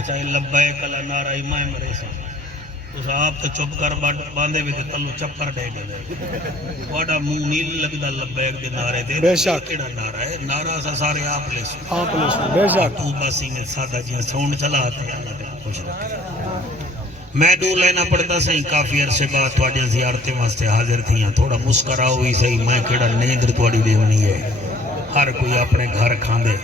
اچھا یہ لبیک اللہ نعرہ میں مرے سا اس آپ تو چپ کر باندھے بھی تلو چپر ڈے گئے واڑا منہ نہیں لگدا لبیک دے نعرے دے بے شک کیڑا نعرہ ہے نعرہ سا سارے آپ لے سو آپ لے بے شک تو باسی میں سادہ جی ساؤنڈ چلا تے اللہ دے خوش رکھے میں دو لینا پڑتا سہی کافی عرصے بعد تواڈیاں زیارتیں واسطے حاضر تھیاں تھوڑا مسکراؤ ہی صحیح میں کیڑا نیندر تواڈی دیونی ہے ہر کوئی اپنے گھر کھاندے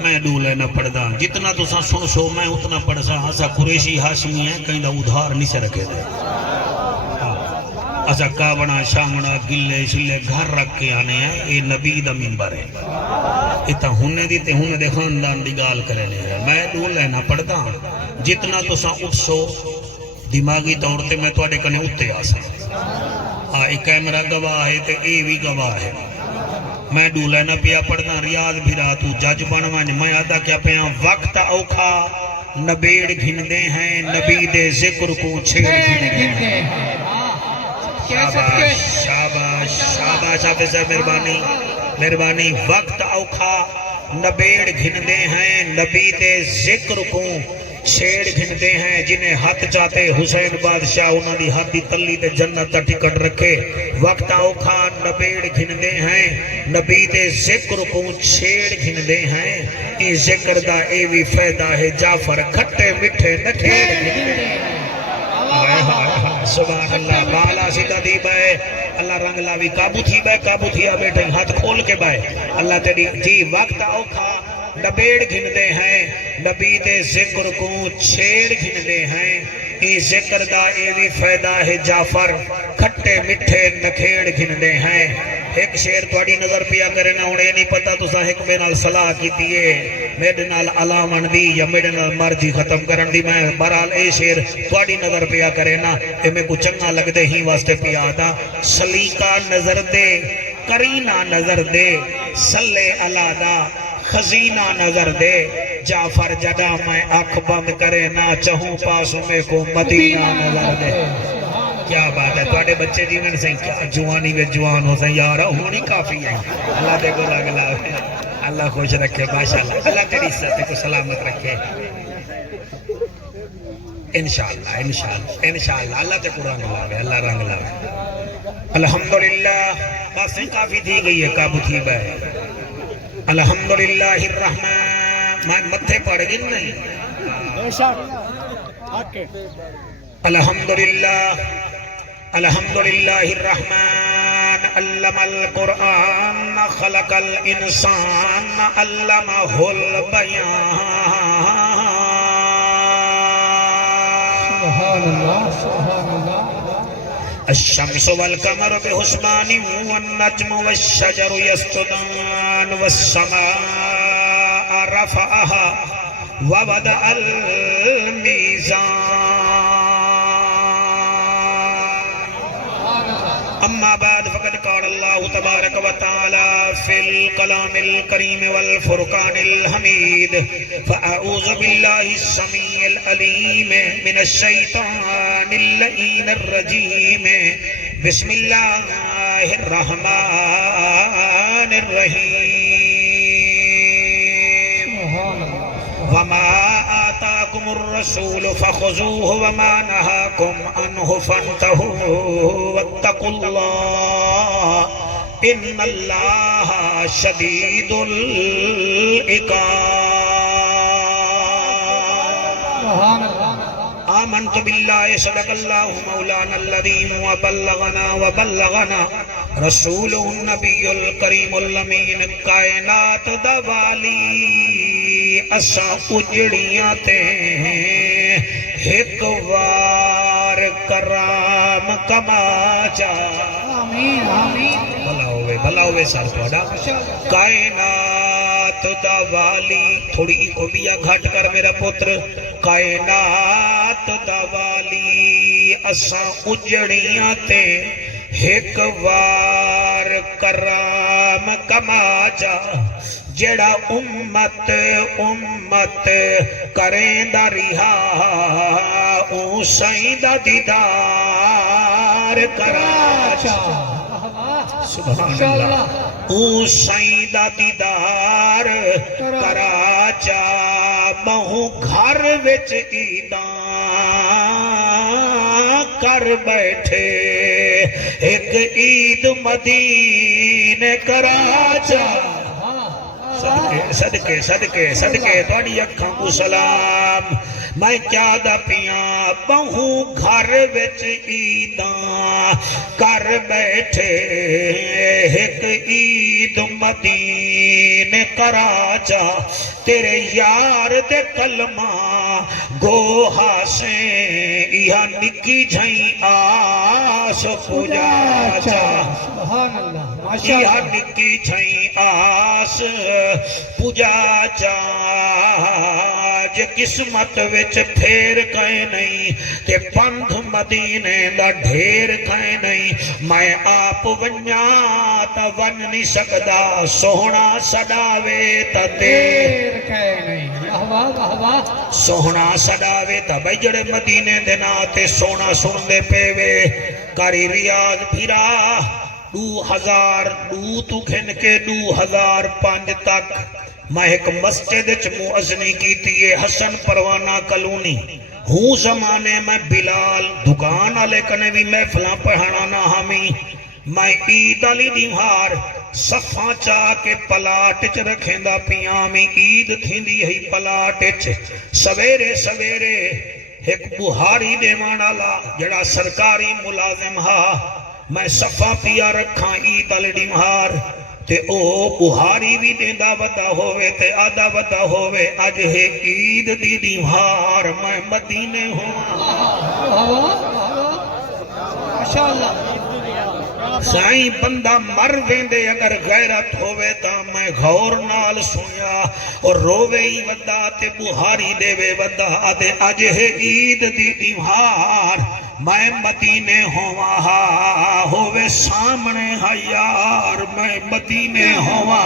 میں دو لینا پڑھدا جتنا تو سن سو میں اتنا پڑھ سا ہسا قریشی ہاشمی ہے کہیں دا ادھار نہیں سے رکھے دے اسا کاوڑا شامڑا گلے شلے گھر رکھ کے آنے ہیں اے نبی دا منبر ہے اتا ہونے دی تے ہونے دے خاندان دی گال کرے لے میں دو لینا پڑھدا جتنا تو سا اٹھ سو دماغی طور تے میں تواڈے کنے اتے آ سا ایک کیمرہ گواہ ہے تے اے بھی گواہ ہے میں ڈولے نہ پیا پڑھنا ریاض بھی راتو جج بنوان میں آدھا کیا پیا وقت اوکھا نبیڑ گھندے ہیں نبی دے ذکر کو چھیڑ گھندے ہیں شاباش شاباش شاباش آفیسر مہربانی وقت اوکھا نبیڑ گھندے ہیں نبی دے ذکر کو چھیڑ گھندے ہیں جنہیں ہاتھ چاہتے حسین بادشاہ انہوں نے ہاتھ دی تلی تے جنت تا ٹکٹ رکھے وقت اوکھا نبیڑ گھندے ہیں نبی دے ذکر کو چھیڑ گھندے ہیں یہ ذکر دا اے بھی فائدہ ہے جعفر کھٹے مٹھے نکھیڑ گھندے ہیں سبحان اللہ بالا سیدھا دی بائے اللہ رنگ لاوی قابو تھی بائے قابو تھی بیٹھے ہاتھ کھول کے بائے اللہ تیری جی وقت اوکھا نبیڑ گھندے ہیں نبی دے ذکر کو چھیڑ گھندے ہیں یہ ذکر دا اے بھی فائدہ ہے جعفر کھٹے مٹھے نکھیڑ گھندے ہیں ایک شیر تواڈی نظر پیا کرے نہ ہونے نہیں پتا تو سا ایک میرے نال صلاح کی دیئے میرے نال علامن دی یا میرے نال مرضی ختم کرن دی میں برحال اے شیر تواڈی نظر پیا کرے نا اے میں کو چنگا لگ دے ہی واسطے پیا دا سلیقہ نظر دے کرینہ نظر دے صلی اللہ دا خزینہ نظر دے جعفر جگہ میں آنکھ بند کرے نہ چہوں پاسوں میں کو مدینہ نظر دے کیا بات ہے تواڈے بچے جیون سے کیا جوانی میں جوان ہو سے یارہ ہونی کافی ہے اللہ دے کو لگ لاوے اللہ خوش رکھے ماشاءاللہ اللہ تیری عزت کو سلامت رکھے انشاءاللہ اللہ تے کو رنگ لاوے اللہ رنگ لاوے الحمدللہ باسیں کافی تھی گئی ہے قابو تھی بائے الحمدللہ الرحمن میں متھے پڑھ گن نہیں الحمدللہ الرحمن علم القرآن خلق الانسان علمہ البیان سبحان اللہ سبحان اللہ الشمس والقمر بحسبان والنجم والشجر يسجدان والسماء رفعها ووضع الميزان اما بعد فقد قال الله تبارك وتعالى في الكلام الكريم والفرقان الحميد فأعوذ بالله السميع العليم من الشيطان اللعين الرجيم بسم الله الرحمن الرحيم وما آتاكم الرسول فخذوه وما نهاكم عنه فانتهوا واتقوا الله إن الله شديد العقاب آمنت بالله صدق الله مولانا الذين وبلغنا رسوله النبي الكريم الامين کائنات دوالی اسا اجڑیاں تے ایک وار کرام کما جا آمین آمین بھلا ہوئے سار تھوڑا کائنات دوالی تھوڑی کو بیا گھٹ کر میرا پتر کائنات دوالی اسا اجڑیاں تے ایک وار کرام کما جا جڑا امت کریں دا رہا او سائیں دا دیدار کراچا سبحان اللہ او سائیں دا دیدار کراچا بہو گھر وچ عیداں کر بیٹھے ایک عید مدینے کراچا صدقے صدقے صدقے تھوڑی اکھاں کو سلام میں کیا دا پیاں بہو گھر وچ عیداں کر بیٹھے ایک عید مدینے کراچا تیرے یار دے کلمہ گو ہاسیں یا نکی جھائیں آس پجاچا یا نکی جھائیں آس پجاچا جے قسمت وچ پھیر کہیں نہیں تے پندھ مدینے دا ڈھیر کہیں نہیں میں آپ ونیاں تا ون نہیں سکدا سوہنا سڈاوے تا دیر کہیں نہیں سوہنا سڈاوے تا بھائی جڑے مدینے دے ناتے سونا سن دے پیوے کاری ریاض بھیرا 2002 تو کھن کے 2005 تک میں ایک مسجد چ مؤذنی کیتی ہے حسن پروانہ کلونی ہوں زمانے میں بلال دکان آلے کنے بھی محفلاں پڑھانا نہ ہمیں میں عید علی دیوار صفاں چاہ کے پلاٹ چ رکھیں دا پیامی عید تھی دی ہی پلاٹ چ سویرے سویرے ایک بہاری دیوان آلا جڑا سرکاری ملازم ہا میں صفاں پیا رکھاں عید علی دیوار تے او بہاری بھی دیندہ ودا ہوئے تے آدھا ودا ہوئے آج ہے عید دی دیوار میں مدینے ہوں سائیں بندہ مر ویندے اگر غیرت ہوئے تا میں غور نال سنیا اور روے ہی ودا تے بہاری دے وے ودا آدھے آج ہے عید دی دیوار میں مدینے ہوا ہوئے سامنے یار میں مدینے ہوا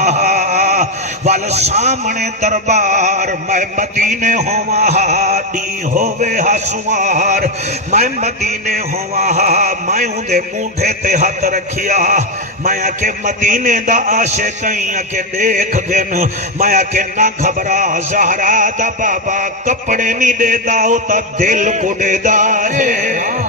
وال سامنے دربار میں مدینے ہوا دی ہوئے ہسوار میں مدینے ہوا میں اندے مونڈے تے ہاتھ رکھیا میں آکے مدینے دا آشے کہیں آکے دیکھ گن میں آکے نہ گھبرا زہرا دا بابا کپڑے نہیں دے داؤ تا دل کو دے دا ہے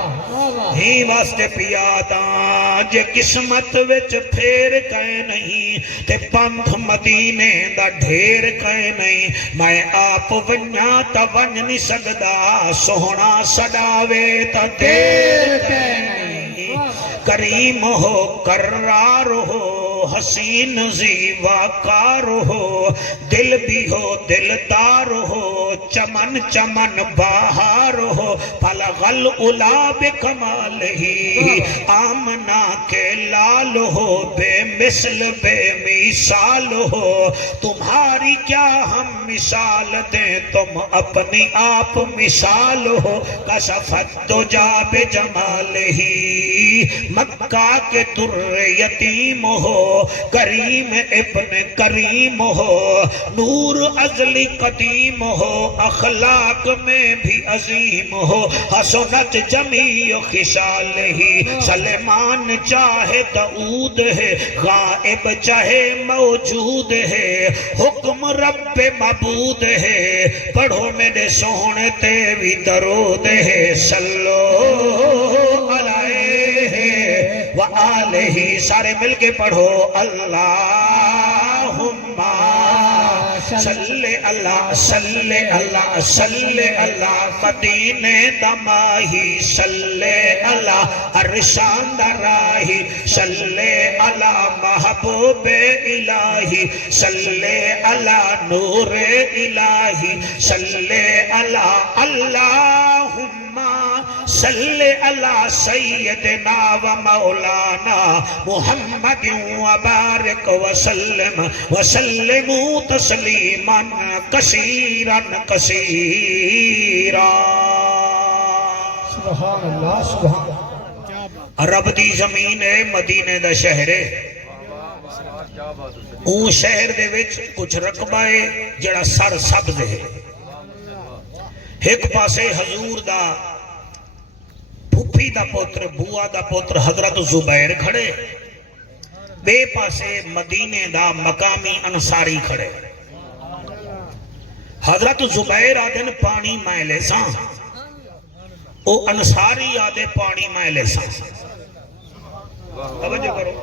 ہی واسطے پیادا جے قسمت وچ پھیر کہیں نہیں تے پندھ مدینے دا ڈھیر کہیں نہیں میں آپ ونیا تا ون نہیں سکدا سوہنا سڈاوے تا دیر کہیں نہیں کریم ہو کرار ہو حسین زیوا کار ہو دل بھی ہو دلدار ہو چمن چمن باہر ہو پلغل الا بکمال ہی آمنا کے لال ہو بے مثل بے مثال ہو تمہاری کیا ہم مثال دیں تم اپنی آپ مثال ہو کشفت دو جا بے جمال ہی مکہ کے در یتیم ہو کریم ابن کریم ہو نور ازلی قدیم ہو اخلاق میں بھی عظیم ہو حسنت جمیع خصال ہی سلیمان چاہے داؤد ہے غائب چاہے موجود ہے حکم رب معبود ہے پڑھو میرے سونے تے بھی درود ہے صلو علیہ وآلہ سارے مل کے پڑھو اللہم صلی اللہ صلی اللہ صلی اللہ مدینے دماہی صلی اللہ ارشان دراہی صلی اللہ محبوب الہی صلی اللہ نور الہی صلی اللہ اللہم صلی اللہ سیدنا و مولانا محمد وبارک وسلم وسلموا تسلیما کثیرا کثیرا سبحان اللہ سبحان رب دی زمین ہے مدینے دا شہر ہے اون شہر دے وچ کچھ رقبہ ہے جڑا سر سبز ہے ایک پاسے حضور دا پھپھی دا پوتر بوا دا پوتر حضرت زبیر کھڑے بے پاسے مدینے دا مقامی انصاری کھڑے حضرت زبیر آدن پانی میں لے ساں او انصاری آدھے پانی میں لے ساں توجہ کرو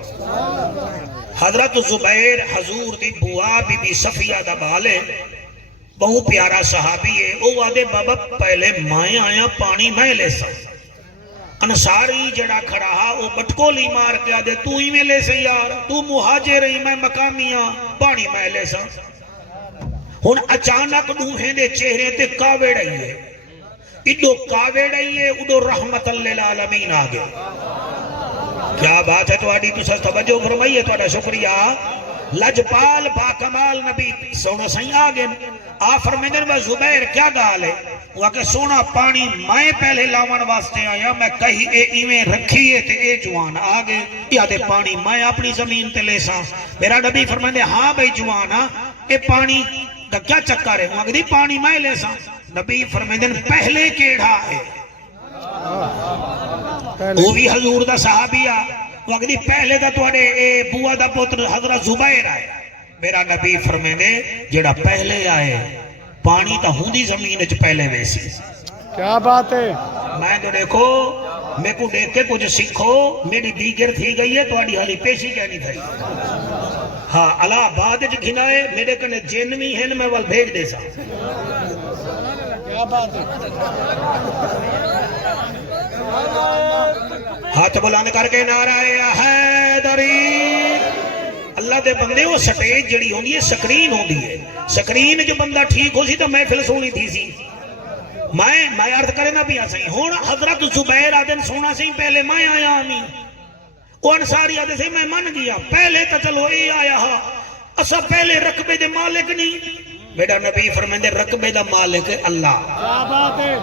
حضرت زبیر حضور دی بوا بی بی صفیہ دا بالے بہو پیارا صحابی ہے او آدھے بابا پہلے مائیں آیا پانی میں لے ساں انصاری جڑا کھڑا ہا او بٹکولی مار کے آدھے تو ہی میں لے سے یار تو مہاجر ہی میں مقامیاں پانی میں لے ساں ہن اچانک دوہیں دے چہرے تے کاوڑ آئی ہے ایڈو کاوڑ آئی ہے اڈو رحمت للعالمین آگے کیا بات ہے تو آڈی تو سس توجہ فرمائیے تو آڈا شکریہ لجپال باکمال نبی سونا سہیں آگے فرمیدن و زبیر کیا گال ہے وہ کہ سونا پانی میں پہلے لاون واسطے آیا میں کہیں اے ایویں رکھیے تے اے جوان آگے یا دے پانی میں اپنی زمین تے لے ساں میرا نبی فرمیدے ہاں بھئی جوانا اے پانی کا کیا چکا رہے ہوں اگر پانی میں لے ساں نبی فرمیدن پہلے کیڑا ہے وہ بھی حضور دا صحابیہ وقتی پہلے دا تو اے بوا دا پتر حضرت زبیر آئے میرا نبی فرمیدے جڑا پہلے آئے پانی تا ہوندی زمین اچ پہلے ویسی کیا بات ہے میں تو دیکھو میں کو دیکھ کے کچھ سکھو میری دیگر تھی گئی ہے تو آڑی حالی پیشی کہنی تھی ہاں اللہ بعد اچ گھنائے میرے کنے جنوی ہیں میں وال بھیج دے سا کیا بات ہے ہاتھ بلند کر کے نعرہ حیدری اللہ دے بندے وہ سٹیج جڑی ہوندی ہے سکرین ہوندی ہے سکرین جو بندہ ٹھیک ہو سی تو محفل سونی تھی سی میں عرض کرے نہ بھی آسائیں ہون حضرت زبیر آدن سونا سی پہلے میں آیا آمین وہ انصاری آدھے سے میں من گیا پہلے تا چلو اے آیا ہا اسا پہلے رقبے دے مالک نہیں میرا نبی فرمائے رقبے دا مالک اللہ کیا بات ہے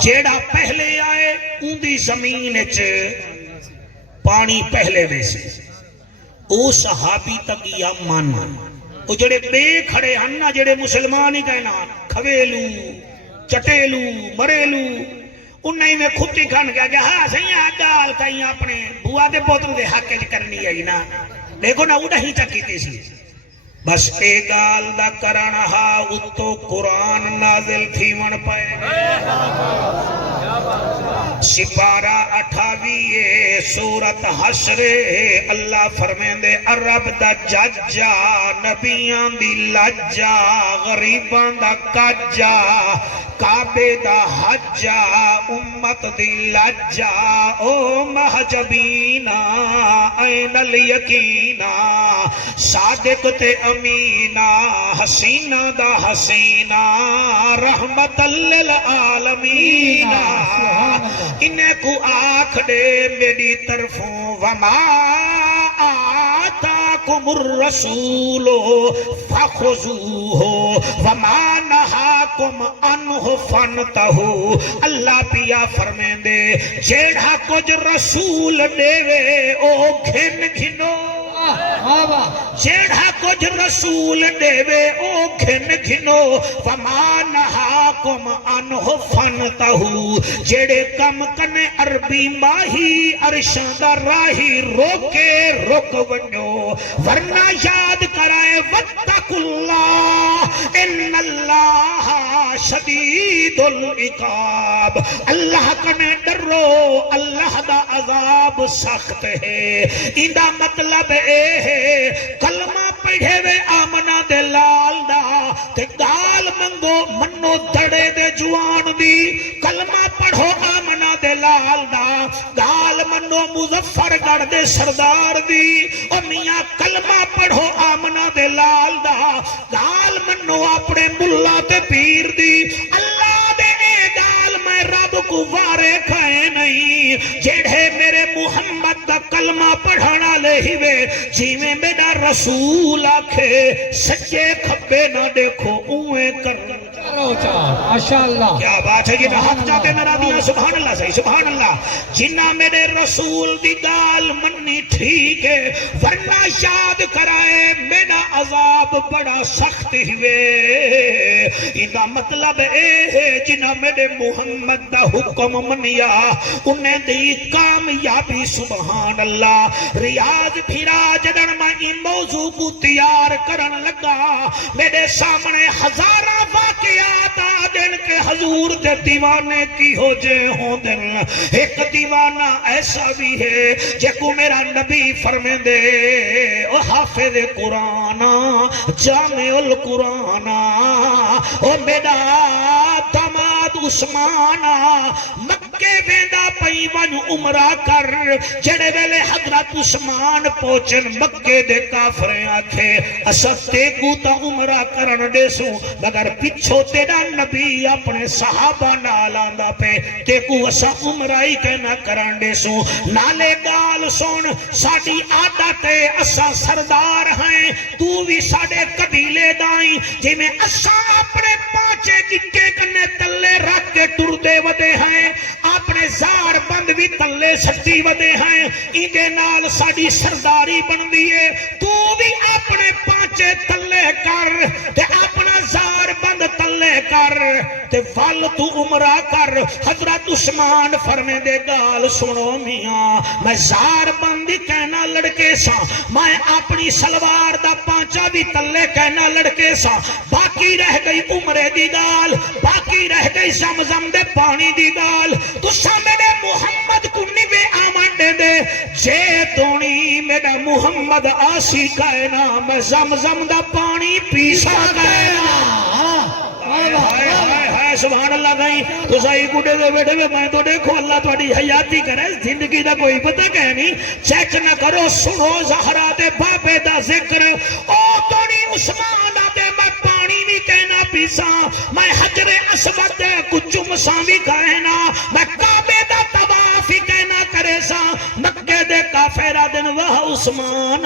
جیڑا پہلے آئے اندی زمین اچ پانی پہلے ویسی او صحابی تک یا من او جڑے بے کھڑے ہننا جڑے مسلمان ہی کہنا کھویلو چٹیلو مریلو انہیں میں کھتی کھان گیا کہ ہاں سیاں گال کہیں اپنے بوا دے پوتر دے حق کرنی ہے نا دیکھو نا اڑا ہی چکی تھی سی بس اے گال دا کرنا ہا اتو قرآن نازل تھی من پائے سپارہ 28 سورت حشر اللہ فرمین دے عرب دا ججا نبیان دی لجا غریبان دا کجا کعبے دا حجا امت دی لجا او محجبینا این الیقینا صادق تے امینا حسینہ دا حسینہ رحمت للعالمین انہیں کو آنکھ دے میری طرفوں وما آتاکم الرسول فخذوہ وما نہاکم عنہ فانتہو اللہ پیا فرمین دے جیڑا کچھ رسول دے وے او گھن گھنو جیڑا کچھ رسول دے وے او گھن گھنو وما نہاکم عنہ فانتہو جیڑے کم کنے عربی ماہی عرشان دا راہی روکے رک ونجو ورنہ یاد کرائے واتقوا اللہ ان اللہ شدید العقاب اللہ کنے ڈرو اللہ دا عذاب سخت ہے اندہ مطلب اے ہے کلمہ پڑھے وے آمنہ دے لال دا تے گال منگو منو دڑے دے جوان دی کلمہ پڑھو آمنہ دے لال دا گال منو مظفر گڑھ دے سردار دی او میاں کلمہ پڑھو آمنہ دے لال دا گال منو اپنے ملا تے پیر دی اللہ دے اے گال میں رب کو وارے کھائے نہیں جیڑے میرے محمد دا کلمہ پڑھانا لے ہی وے جی میں میرا رسول آکھے سچے کھبے نہ دیکھو اوے کر ماشاءاللہ کیا بات ہے جنہ حق جاتے نہ دیا سبحان اللہ صحیح سبحان اللہ جنہ میرے رسول دی گال من سننی ٹھیک ہے ورنہ یاد کرائے میرا عذاب بڑا سخت ہوئے اندہ مطلب اے ہے جنہ میرے محمد دا حکم منیا انہیں دی کامیابی سبحان اللہ ریاض پھرا جدن میں ان موضوع کو تیار کرن لگا میرے سامنے ہزارہ واقعات آدن کے حضور دے دیوانے کی ہو جے ہوں دن ایک دیوانہ ایسا بھی ہے جے کو میرا نبی فرمے دے او حافظ قرآن جامع القرآن او میرا داماد عثمان مکے ویندہ پئی ون عمرہ کر جڑے ویلے حضرت عثمان پہنچن مکے دے کافریں آکھے اسد تے کو تا عمرہ کرن دے سو مگر پچھو تیرا نبی اپنے صحابہ نالاندا پہ تے کو اسا عمرہ ہی کہنا کرن دے سو نالے گال سن ساڑی عادت اسا سردار ہیں تو بھی ساڑے قبیلے دائیں جی میں اسا اپنے پانچے گکے کنے تلے رکھ کے ٹر دے ودے ہیں اپنے زار بند بھی تلے سٹی ودے ہیں ایدے نال ساڑی سرداری بن دیئے تو بھی اپنے پانچے تلے کر تے اپنا زار بند تلے کر تے وال تو عمرہ کر حضرت عثمان فرمے دے گال سنو میاں میں زار بندی کہنا لڑکے سا میں اپنی سلوار دا پانچا بھی تلے کہنا لڑکے سا باقی رہ گئی عمرے دی گال باقی رہ گئی زمزم دے پانی دی گال تو سا میرے محمد کو نبے آمن دے دے جے دونی میرا محمد آسی کہنا میں زمزم دا پانی پیسا کہنا سبحان اللہ نہیں تو سائی گوڑے دے بیٹھے میں میں تو دیکھو اللہ توڑی حیاتی کرے زندگی دا کوئی پتہ کہنی چیک نہ کرو سنو زہرا دے بابے دا ذکر او تونی عثمان دے میں پانی بھی کہنا پیسا میں حجر اسود دے کچھ مساں بھی کہنا میں کعبے دا طواف ہی کہنا کرے سا مکے دے کافرہ دن وہ عثمان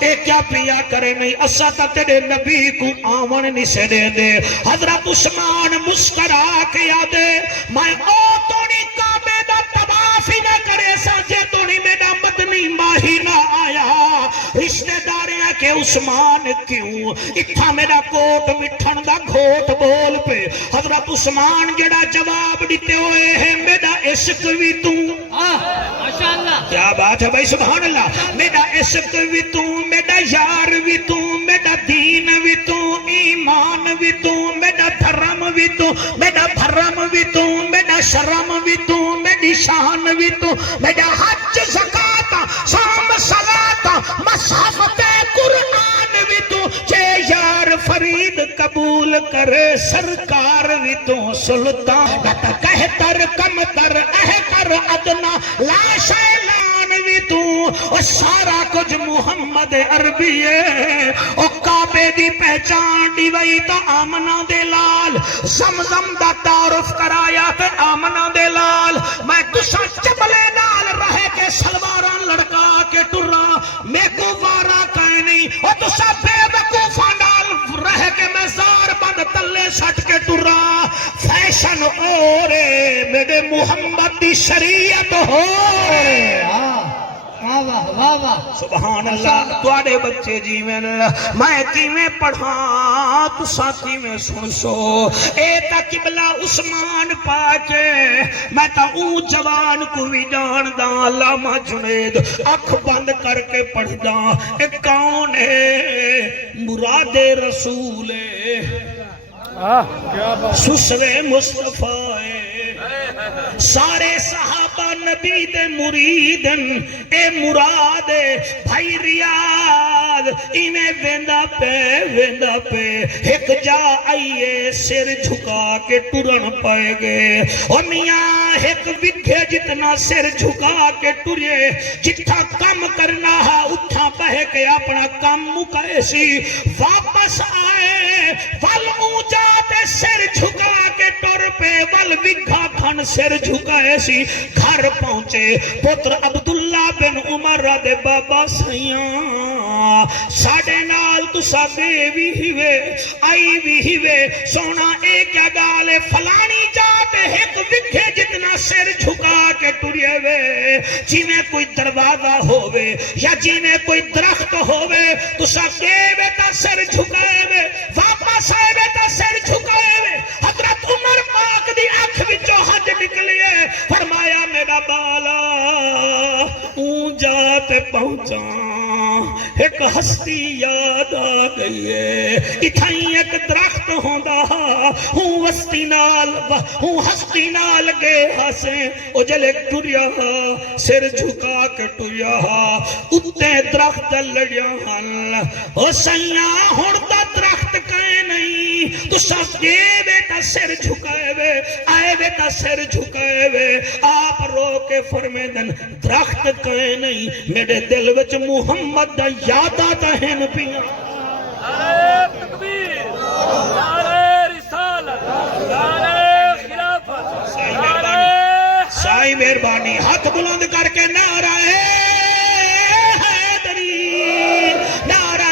اے کیا پیا کرے نہیں اسا تا تیرے نبی کو آون نہیں سے دے دے حضرت عثمان مسکرا کے یادے میں او تونی کعبے دا طواف ہی نہ کرے سا جے تونی میرا مدنی ماہی نہ آیا رشتہ داریاں کے عثمان کیوں اتھا میرا کوٹ مٹھن دا گھوٹ بول پہ حضرت عثمان جڑا جواب دیتے ہوئے ہیں میرا عشق بھی تو ماشاءاللہ کیا بات ہے بھائی سبحان اللہ میرا عشق بھی تو میرا یار بھی تو میرا دین بھی تو ایمان بھی تو میرا دھرم بھی تو میرا بھرم بھی تو میرا شرم بھی تو میری شان بھی تو میرا حج زکاة صوم صلاة مصحف تے قرآن بھی تو جے یار فرید قبول کرے سرکار بھی تو سلطان نتا کہتر کم تر احکر ادنا لا شیلان بھی تو اور سارا کچھ محمد عربی ہے اور کعبے دی پہچان دی وئی تو آمنہ دے لال زمزم دا تعارف کرایا تے آمنہ دے لال میں تسا چبلے نال رہے کے سلواران لڑکا کے ٹرا میں کو وارا کہیں نہیں اور تسا بے وقوفہ نال رہ کے میں زار بند تلے سٹ کے ٹرا فیشن اورے میرے محمد دی شریعت ہو سبحان اللہ توڑے بچے جیویں میں کیویں پڑھاں تو ساتھی میں سن سو اے تا قبلہ عثمان پاکے میں تا اون جوان کو بھی جان دا علامہ جنید اکھ بند کر کے پڑھ دا اے کون ہے مراد رسول سسرے مصطفیٰ سارے صحابہ نبی دے مریدن اے مراد بھائی ریاض انہیں ویندہ پہ ایک جا آئیے سر جھکا کے ٹرن پائے گے اور میاں ایک وکھے جتنا سر جھکا کے ٹرے جتھا کم کرنا ہے اتھا بہ کے اپنا کم مکائے سی واپس آئے ول اونچاتے سر جھکا کے ٹر پہ ول وکھا کھن سر جھکائے سی گھر پہنچے پتر عبداللہ بن عمر دے بابا سیاں ساڑے نال تو سابے بھی ہوئے آئی بھی ہوئے سونا ایک گالے فلانی جاتے ایک وکھے جتنا سر جھکا کے ٹرے وے جی میں کوئی دروازہ ہووے یا جی میں کوئی درخت ہووے تسا گئے وے تا سر جھکائے وے واپس آئے وے تا سر جھکائے وے حضرت عمر پاک دی آنکھ وچوں حج نکلیے فرمایا میرا بالا اون جاتے پہنچا ایک ہستی یاد آ گئی ہے اتھائیں ایک درخت ہوندا ہوں ہستی نال گئے ہاسیں او جلے ٹریا سر جھکا کے ٹریا اتے درخت لڑیا ہن او سیاں ہن دا درخت کہیں نہیں تو سب گے بیٹا سر جھکائے وے آئے بیٹا سر جھکائے وے آپ رو کے فرمیدن درخت کہیں نہیں میرے دل وچ محمد دا یادا تہن پیاں نعرہ تکبیر نعرہ رسالت نعرہ خلافت نعرہ سائی مہربانی ہاتھ بلند کر کے نعرہ حیدری نعرہ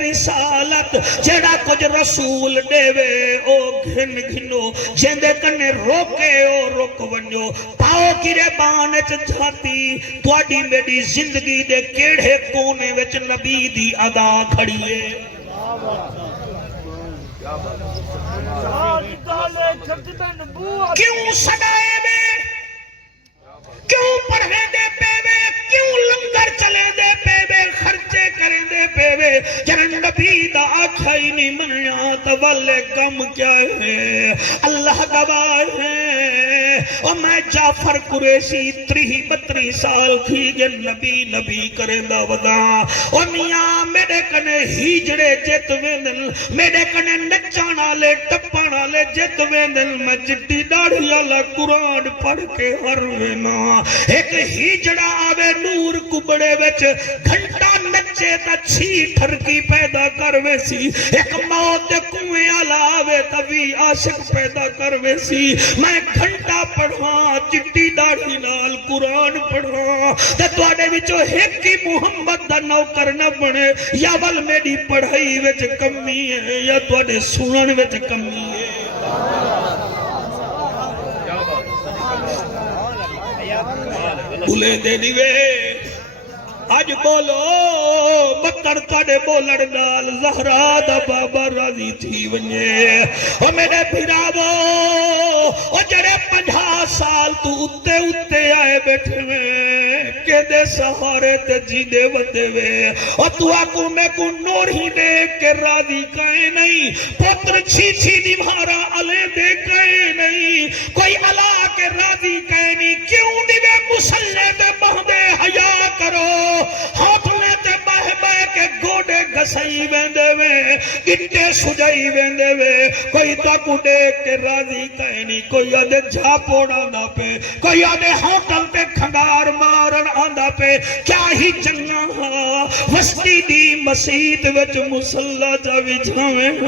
رسالت جڑا کچھ رسول دے وے او گھن گھنو جیندے کنے روکے او رک ونجو پاؤ کیرے بانے چاہتی تواڈی میری زندگی دے کیڑے کونے وچ نبی دی ادا کھڑی ہے کیوں سڑائے وے کیوں پڑھے دے پے وے کیوں لنگر چلے دے پے وے خرچے کریں دے پے وے جنن نبی دا آکھا ہی نہیں منیا تو والے غم کیا ہے اللہ گواہ ہے اور میں جعفر قریشی 32 سال تھی گے نبی کریں دا ودا اور میاں میرے کنے ہیجڑے جت ویندن میرے کنے نچانا لے ٹپانا لے جت ویندن میں جٹی داڑھی اللہ قرآن پڑھ کے ہر وینا ایک ہیجڑا آوے نور کبڑے وچ گھنٹا نچے تا چھی ٹھرکی پیدا کروے سی ایک موت کنویں آلاوے تبھی عاشق پیدا کروے سی میں گھنٹا پڑھاں چٹی داڑھی نال قرآن پڑھاں تے تواڈے وچوں ایک ہی محمد دا نوکر نہ بنے یا ول میری پڑھائی وچ کمی ہے یا تواڈے سنن وچ کمی ہے بھولے دے نیوے آج بولو مکر تاڑے بولڑ نال زہرا دا بابا راضی تھی ونجے او میرے بھراوو او جڑے 50 سال تو اتے آئے بیٹھے میں کہ دے سہارے تے جی دے ودے وے او تو آکو میں کو نور ہی دے کے راضی کہیں نہیں پتر چھی دیوارا علی دے کہیں نہیں کوئی علا کے راضی کہیں نہیں کیوں دیوے مسلح دے بہدے حیا کرو ہاتھ میں تے بہ کے گوڑے گسائی ویندے وے گٹے سجائی ویندے وے کوئی تاکو دیکھ کے راضی کہیں نہیں کوئی آدھے جھاپوڑ آندہ پہ کوئی آدھے ہوٹل پہ کھنگار مارن آندہ پہ کیا ہی چنگا وستی دی مسید وچ مسلح جاوی جھاویں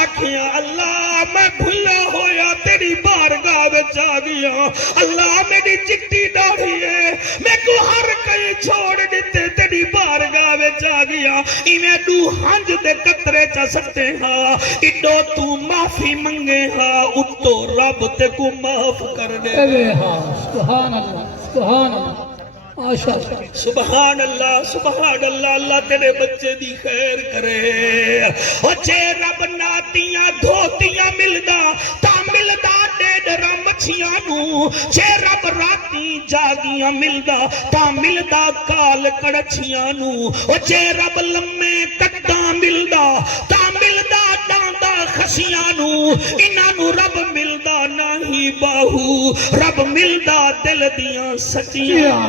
آکھیاں اللہ میں بھلا ہویا تیری بارگاہ وچ آ گیا اللہ میری چٹی داڑھی ہے میں کو ہر کئی چھوڑ دیتے تیری بارگاہ وچ آ گیا انہیں تو ہنج دے قطرے چا سکتے ہاں اڈو تو معافی منگے ہاں اتو رب تے کو معاف کر دے سبحان اللہ سبحان اللہ سبحان اللہ اللہ تیرے بچے دی خیر کرے او جے رب ناتیاں دھوتیاں ملدا تا ملدا ڈیڈرا مچھیاں نو جے رب راتی جاگیاں ملدا تا ملدا کال کڑچیاں نو او جے رب لمے کٹاں ملدا تا ملدا ڈاندا خسیاں نو انہاں نو رب ملدا نہیں باہو رب ملدا دل دیاں سچیاں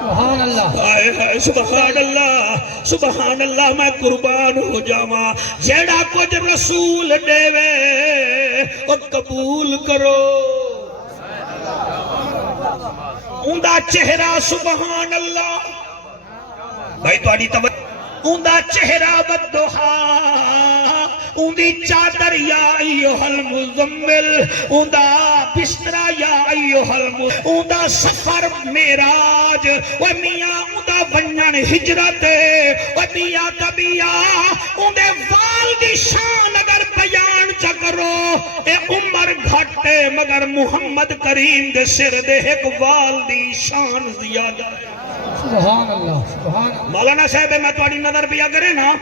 سبحان اللہ سبحان اللہ سبحان اللہ میں قربان ہو جاواں جیڑا کچھ رسول دے وے او قبول کرو اوندا چہرہ سبحان اللہ بھائی تواڈی توجہ اوندا چہرہ بدوہا اوندی چادر یا ایوہ المزمل اوندا بسترا یا ایوہ المزمل اوندا سفر میراج و میاں اوندا ونجن ہجرت و میاں کبیا اوندے وال دی شان اگر بیان چکر کرو اے عمر گھٹے مگر محمد کریم دے سر دے ایک وال دی شان زیادہ ہے سبحان اللہ سبحان اللہ مولانا صاحب میں تھوڑی نظر پیا کرے نا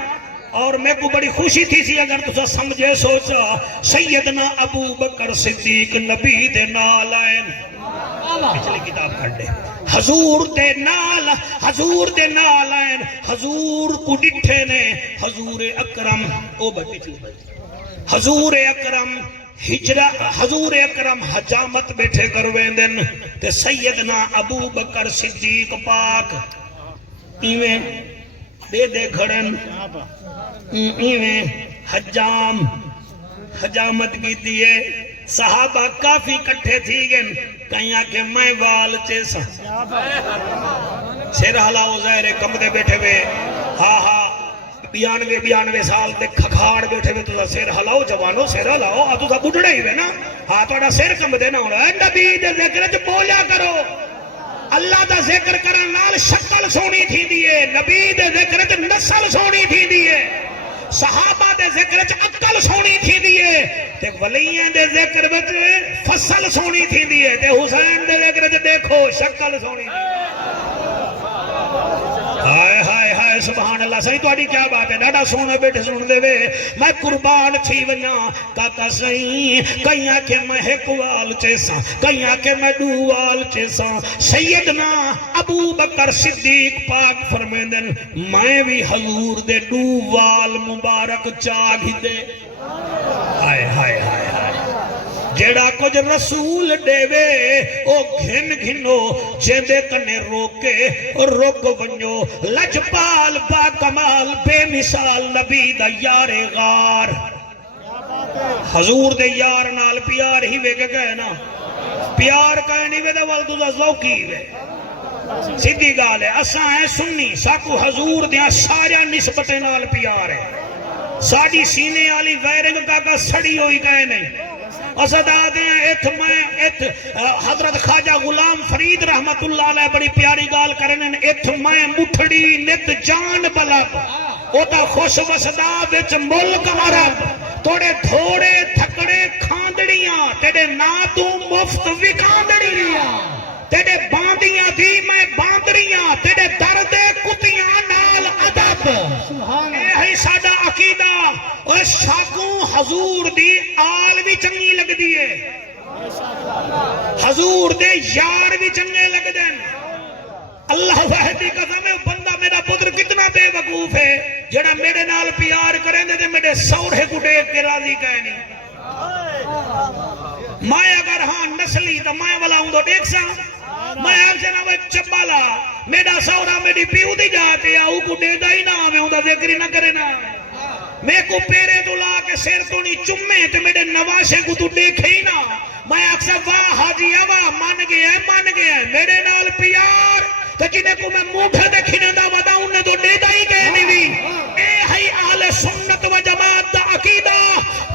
اور میں کو بڑی خوشی تھی سی اگر تسا سمجھے سوچا سیدنا ابو بکر صدیق نبی دے نال آئے پچھلی کتاب کر دے حضور دے نال آئے حضور کو ڈٹھے نے حضور اکرم او پچھلی حضور اکرم حضور اکرم حجامت بیٹھے کرویں دن تے سیدنا ابو بکر صدیق پاک ایویں دے کھڑن ایویں حجامت کی دیئے صحابہ کافی کٹھے تھی گن کہیں آکے میں وال چیسا سیر حلاؤ زہرے کم دے بیٹھے ہوئے ہاں 92 سال دے کھکھاڑ بیٹھے ہوئے تو سیر حلاؤ جوانو سیر حلاؤ آتو سا بڑھڑے ہی ہوئے نا ہاں تو اڑا سیر کم دے نا ہونا ہے نبی دے ذکر چ بولیا کرو اللہ دا ذکر کرن نال شکل سونی تھی دیئے نبی دے ذکر چ نسل سونی تھی دیئے صحابہ دے ذکر چ عقل سونی تھی دیئے تے ولیین دے ذکر وچ فصل سونی تھی دیئے تے حسین دے ذکر چ دیکھو شکل سونی تھی ہائے ہائے ہائے سبحان اللہ صحیح تو آڑی کیا بات ہے ڈاڑا سونا بیٹھے سن دے وے میں قربان تھی ونیا کاکا صحیح کہیں آکے میں ایک وال چیسا کہیں آکے میں دو وال چیسا سیدنا ابو بکر صدیق پاک فرمیندن میں بھی حضور دے دو وال مبارک چاہ ہی دے ہائے ہائے ہائے جیڑا کچھ رسول دے وے او گھن گھنو جیندے کنے روکے روک ونجو لجپال با کمال بے مثال نبی دا یار غار حضور دے یار نال پیار ہی وے کے گئے نا پیار کہے نہیں وے دے والدو دا ذوقی وے سیدھی گال ہے اساں ہیں سنی ساکو حضور دیاں سارا نسبتیں نال پیار ہے ساڑی سینے آلی ویرنگ کا سڑی ہوئی کہے نہیں اسد آدھے ہیں حضرت خواجہ غلام فرید رحمت اللہ علیہ بڑی پیاری گال کرنے میں مٹھڑی نت جان بلب اوٹا خوش وسدا وچ ملک عرب توڑے دھوڑے تھکڑے کھاندڑیاں تیرے ناتوں مفت وکاندڑیاں تیرے باندیاں دی میں باندریاں تیرے دردے کتیاں نال ادب اے ہی سادہ عقیدہ اور شاکوں حضور دی آل بھی چنگی لگ دیئے حضور دے یار بھی چنگے لگ دیں اللہ وحدی قسم ہے بندہ میرا پتر کتنا بے وقوف ہے جڑا میرے نال پیار کریں دے میرے سوڑے کو دیکھ کے راضی کہنی میں اگر ہاں نسلی تو میں والا ہوں تو دیکھ سا میں آپ سے نہ چبالا میرا سورا میری پیو دی جاتے آؤ کو دے دا ہی نہ میں ہوں دا ذکری نہ کرے نا میں کو پیرے تو لا کے سیر تو نہیں چمے تے میرے نواشے کو تو دیکھے ہی نہ میں اکثر واہ حاجی آوہ مان گیا ہے میرے نال پیار تو جنہیں کو میں موٹھے دیکھنے دا ودا انہیں تو دے دا ہی گئے نہیں بھی اے ہی آل سنت و جماعت دا عقیدہ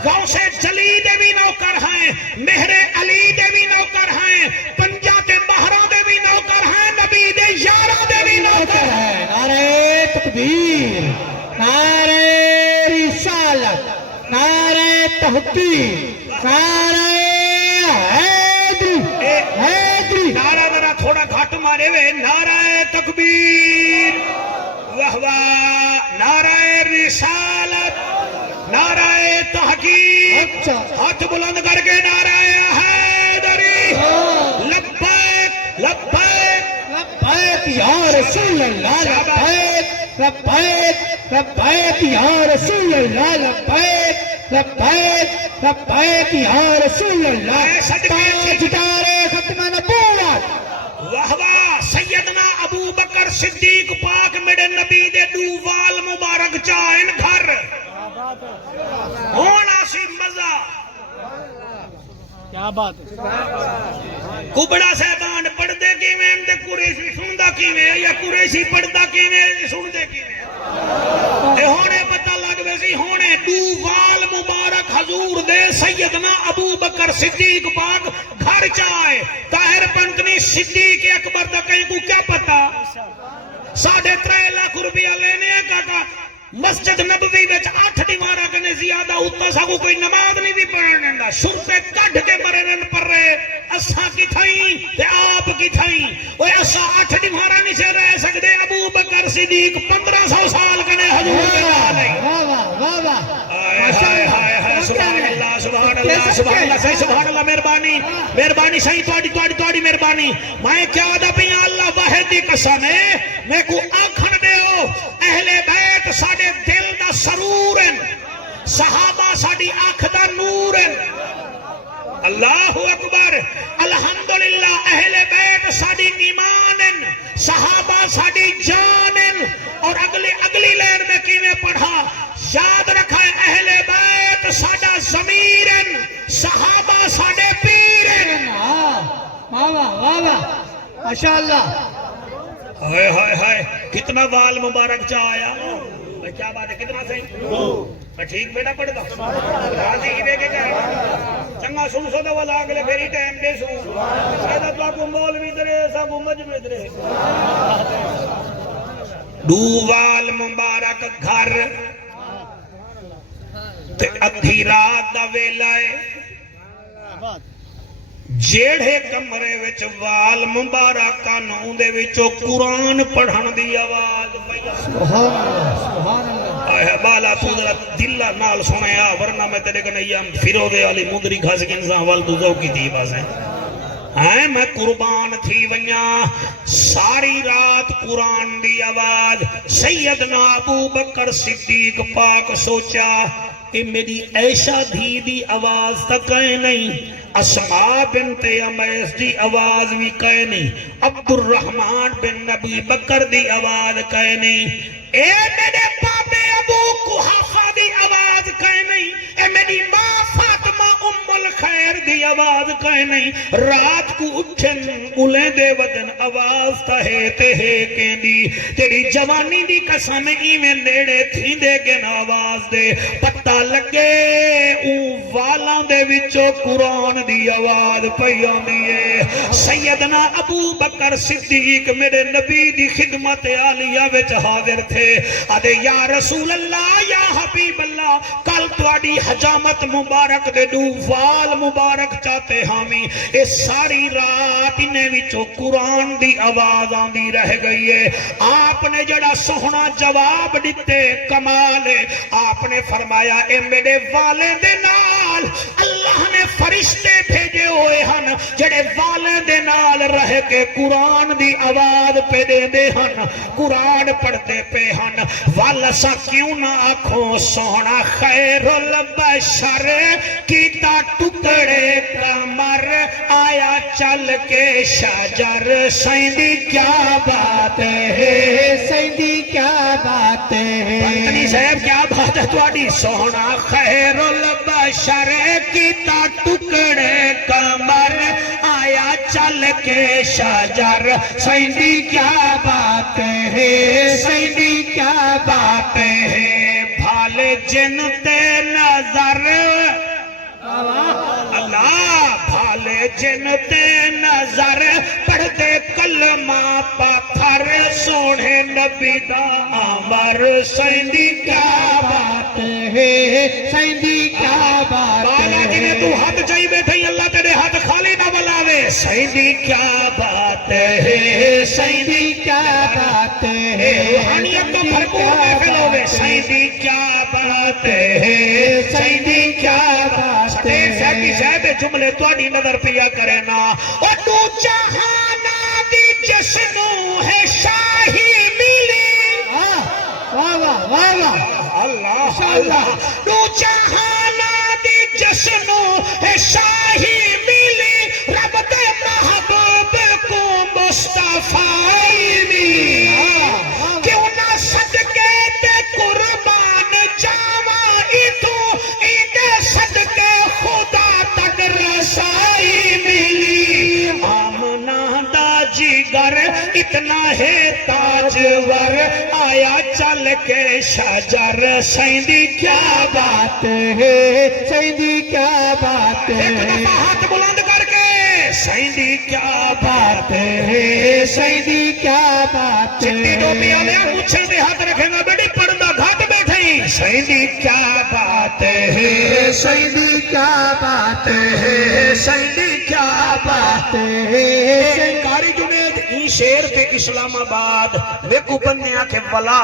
غوث جلی دے بھی نوکر ہیں مہر علی دے بھی نوکر ہیں پنجات بہرہ دے بھی نوکر ہیں نبی دے یارہ دے بھی نوکر ہیں نعرہ تکبیر نعرہ رسالت نعرہ تحقیق نعرہ حیدری نعرہ ذرا تھوڑا گھٹ مارے ہوئے نعرہ تکبیر واہ واہ نعرہ رسالت نعرہ تحقیق ہاتھ بلند کر کے نعرہ حیدری لبیک لبیک لبیک یا رسول اللہ لبیک لبیک لبیک یا رسول اللہ لبیک لبیک لبیک یا رسول اللہ تاجدار ختم نبوت واہ واہ سیدنا ابو بکر صدیق پاک میرے نبی دے دو وال مبارک چاہن گھر ہونا سی مزہ کیا بات ہے کبڑا صاحبان پڑھتے کی میں اندے قریشی سندہ کی میں یا قریشی پڑھتا کی میں سندے کی میں اے ہونے پتہ لگ ویسی ہونے دو وال مبارک حضور دے سیدنا ابو بکر صدیق پاک گھر چاہے طاہر پنتنی صدیق اکبر دا کہیں کو کیا پتا 3.5 لاکھ روپیہ لینے کا مسجد نبوی وچ 8 دیوارا کنے زیادہ اتنا ساکو کوئی نماز نہیں بھی پڑھنے دا شرطے کڑھ کے مرنن پر رہے اسا کی تھائیں تے آپ کی تھائیں وہ اسا 8 دیوارا نہیں سے رہ سکتے ابو بکر صدیق 1500 سال کنے حضور کے نال ہے واہ واہ واہ واہ ہائے ہائے ہائے سبحان اللہ سبحان اللہ سبحان اللہ صحیح سبحان اللہ مہربانی مہربانی صحیح توڑی مہربانی میں کیا دا پیاں اللہ واحد دی قسم ہے میں کو آنکھن دے ہو اہل بیت ساڑے دل دا سرور ہیں صحابہ ساڑی آنکھ دا نور ہیں اللہ اکبر الحمدللہ اہل بیت ساڑی ایمان ہیں صحابہ ساڑی جان ہیں اور اگلی لین میں کینے پڑھا یاد رکھا ہے اہل بیت ساڑا ضمیر ہیں صحابہ ساڑے پیر ہیں واہ واہ واہ واہ ماشاءاللہ ہائے ہائے ہائے کتنا وال مبارک چاہ آیا میں کیا بات ہے کتنا صحیح میں ٹھیک بیٹا پڑھ دا راضی ہی بے کے کہا چنگا سن سو دو والا اگلے پھری ٹائم دے سو سیدہ تو آپ کو مولوی درے سا کو مجمع درے دو وال مبارک گھر تے ادھی رات دا ویلا ہے جیڑے کمرے وچ وال مبارک کانوں دے وچوں قرآن پڑھن دی آواز سبحان اللہ سبحان اللہ آئے بالا تو ذرا دلہ نال سنیا ورنہ میں تیرے کنیام پھرو دے والی مدری کھا سکیں انسان والدوزوں کی تھی بازیں میں قربان تھی ونیا ساری رات قرآن دی آواز سیدنا ابو بکر صدیق پاک سوچا کہ میری عائشہ دھی دی آواز تک کہیں نہیں اسماء بنت امیس دی آواز بھی کہیں نہیں عبد الرحمن بن نبی بکر دی آواز کہیں نہیں اے میرے پاپے ابو قحافہ دی آواز کہیں نہیں اے میری ماں فاطمہ ام الخیر دی آواز کہیں نہیں رات کو اٹھن گلیں دے ودن آواز تہے تہے کہیں دی تیری جوانی دی قسم ایمیں نیڑے تھی دے گن آواز دے پتہ لگے اون والاں دے وچوں قرآن دی آواز پیاں دیئے سیدنا ابو بکر صدیق میرے نبی دی خدمت عالیہ وچ حاضر تھے آدھے یا رسول اللہ یا حبیب اللہ کل توڑی حجامت مبارک دے دو وال مبارک چاہتے ہمیں اس ساری رات انہیں وچوں قرآن دی آواز آندی رہ گئی ہے آپ نے جڑا سوہنا جواب دیتے کمال ہے آپ نے فرمایا اے میرے والے دے نال اللہ نے فرشتے بھیجے ہوئے ہن جڑے والے دے نال رہ کے قرآن دی آواز پہ دے دے ہن قرآن پڑھتے پہ ہن والسا کیوں نہ آنکھوں سونا خیر البشر کیتا ٹکڑے کمر آیا چل کے شجر سیندی کیا بات ہے سیندی کیا بات ہے بندنی صاحب کیا بات ہے تواڈی سونا خیر البشر کیتا ٹکڑے کمر آیا چل کے شجر سیندی کیا بات ہے سیندی کیا بات ہے بھالے جن تے نظر اللہ بھالے جن تے نظر پڑھتے کلمہ پاتھر سونے نبی دا امر سیندی کیا بات ہے سیندی کیا بات ہے بالا جنہیں تو ہاتھ چاہی بیٹھے اللہ تیرے ہاتھ خالی نہ بلاوے سیندی کیا بات ہے سیندی کیا بات ہے روحانیت کو بھرپور محفل ہوئے سیندی کیا بات ہے سیندی کیا بات ہے سیدی صاحب جملے توڑی نظر پیا کرے نا اور تو جہانا دی جشنو ہے شاہی ملی واہ واہ واہ واہ اللہ اللہ تو جہانا دی جشنو ہے شاہی ملی رب دے محبوب کو مصطفی ملی کیوں نہ صدقے تے قربان جاوا ایتو ایدے صدقے خدا تک رسائی ملی آمنہ دا جگر اتنا ہے تاجور آیا چل کے شجر سیندی کیا بات ہے سیندی کیا بات ہے ایک دفعہ ہاتھ بلند کر کے سیندی کیا بات ہے سیندی کیا بات ہے چٹی ڈوبی آلیا مجھے دے ہاتھ رکھیں گا بیٹی پڑھنا گھاٹ بیٹھیں سیدی کیا بات ہے، سیدی کیا بات ہے، سیدی کیا بات ہے۔ کاری جنید این شیر تے اسلام آباد ویکو بندے آکھے ولا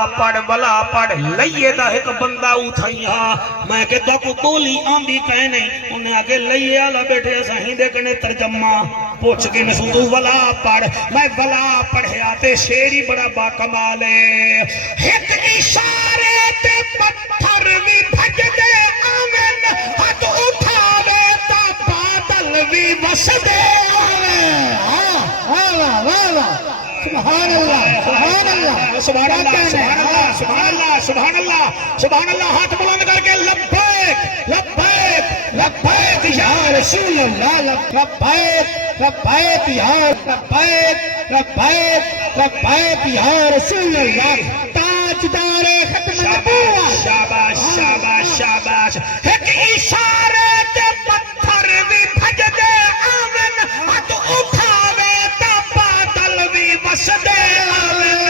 پڑھ لئیے دا ایک بندہ اٹھائی ہاں میں کہ تو کو بولی آندی کہے نہیں انہیں آگے لئیے آلہ بیٹھے سہیں دیکھنے ترجمہ پوچھ کے نسو تو ولا پڑھ میں ولا پڑھے آتے شیری بڑا باکمال ہے۔ ایک اشارے تے پتھر بھی بھج دے آمن ہاتھ اٹھاوے تا بادل بھی وس دے سبحان اللہ سبحان اللہ سبحان اللہ سبحان اللہ سبحان اللہ سبحان اللہ سبحان اللہ ہاتھ بلند کر کے لبیک لبیک لبیک یا رسول اللہ لبیک لبیک یا لبیک لبیک لبیک یا رسول اللہ تاجدار ختم نبوت شاباش شاباش شاباش ایک اشارے تے پتھر بھی بھج دے آمن ہاتھ اٹھاوے تا بادل بھی وس دے آمن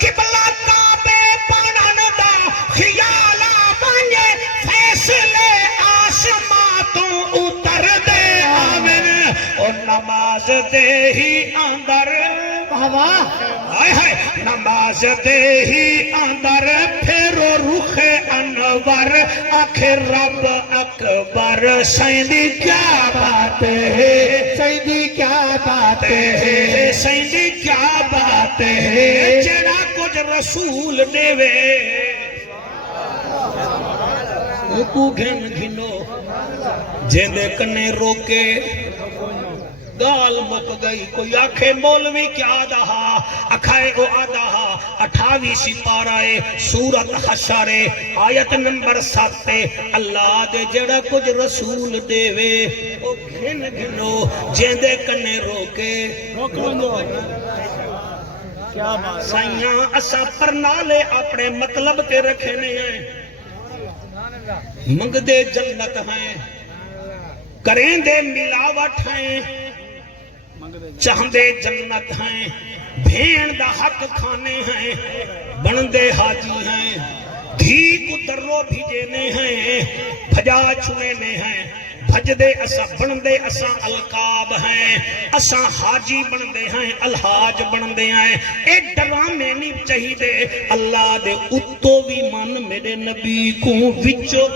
قبلہ کعبے پڑھن دا خیال آمنے فیصلے آسماں تو اتر دے آمن اور نماز دے ہی اندر آئے ہائے نماز دے ہی اندر پھیرو رخ انور آخر رب اکبر سیدی کیا بات ہے، سیدی کیا بات ہے، سیدی کیا بات ہے۔ جڑا کچھ رسول دے وے کو گھن گھنو جیندے کنے روکے گال مک گئی کوئی آنکھیں مولوی کیا دہا اکھائے او آدہا 28 سپارہ سورت حشر آیت نمبر 7 اللہ دے جڑا کچھ رسول دے وے او گھن گھنو جیندے کنے روکے سائیاں اسا پرنالے اپنے مطلب تے رکھنے ہیں منگ دے جنت ہیں کریں دے ملاوٹ ہیں چاہندے جنت ہیں بھین دا حق کھانے ہیں بندے حاجی ہیں دھی کو درو بھیجنے ہیں بھجا چھونے ہیں بھج دے اسا بندے اسا القاب ہیں اسا حاجی بندے ہیں الحاج بندے ہیں اے ڈرامے نہیں چاہی دے اللہ دے اتو بھی من میرے نبی کو وچو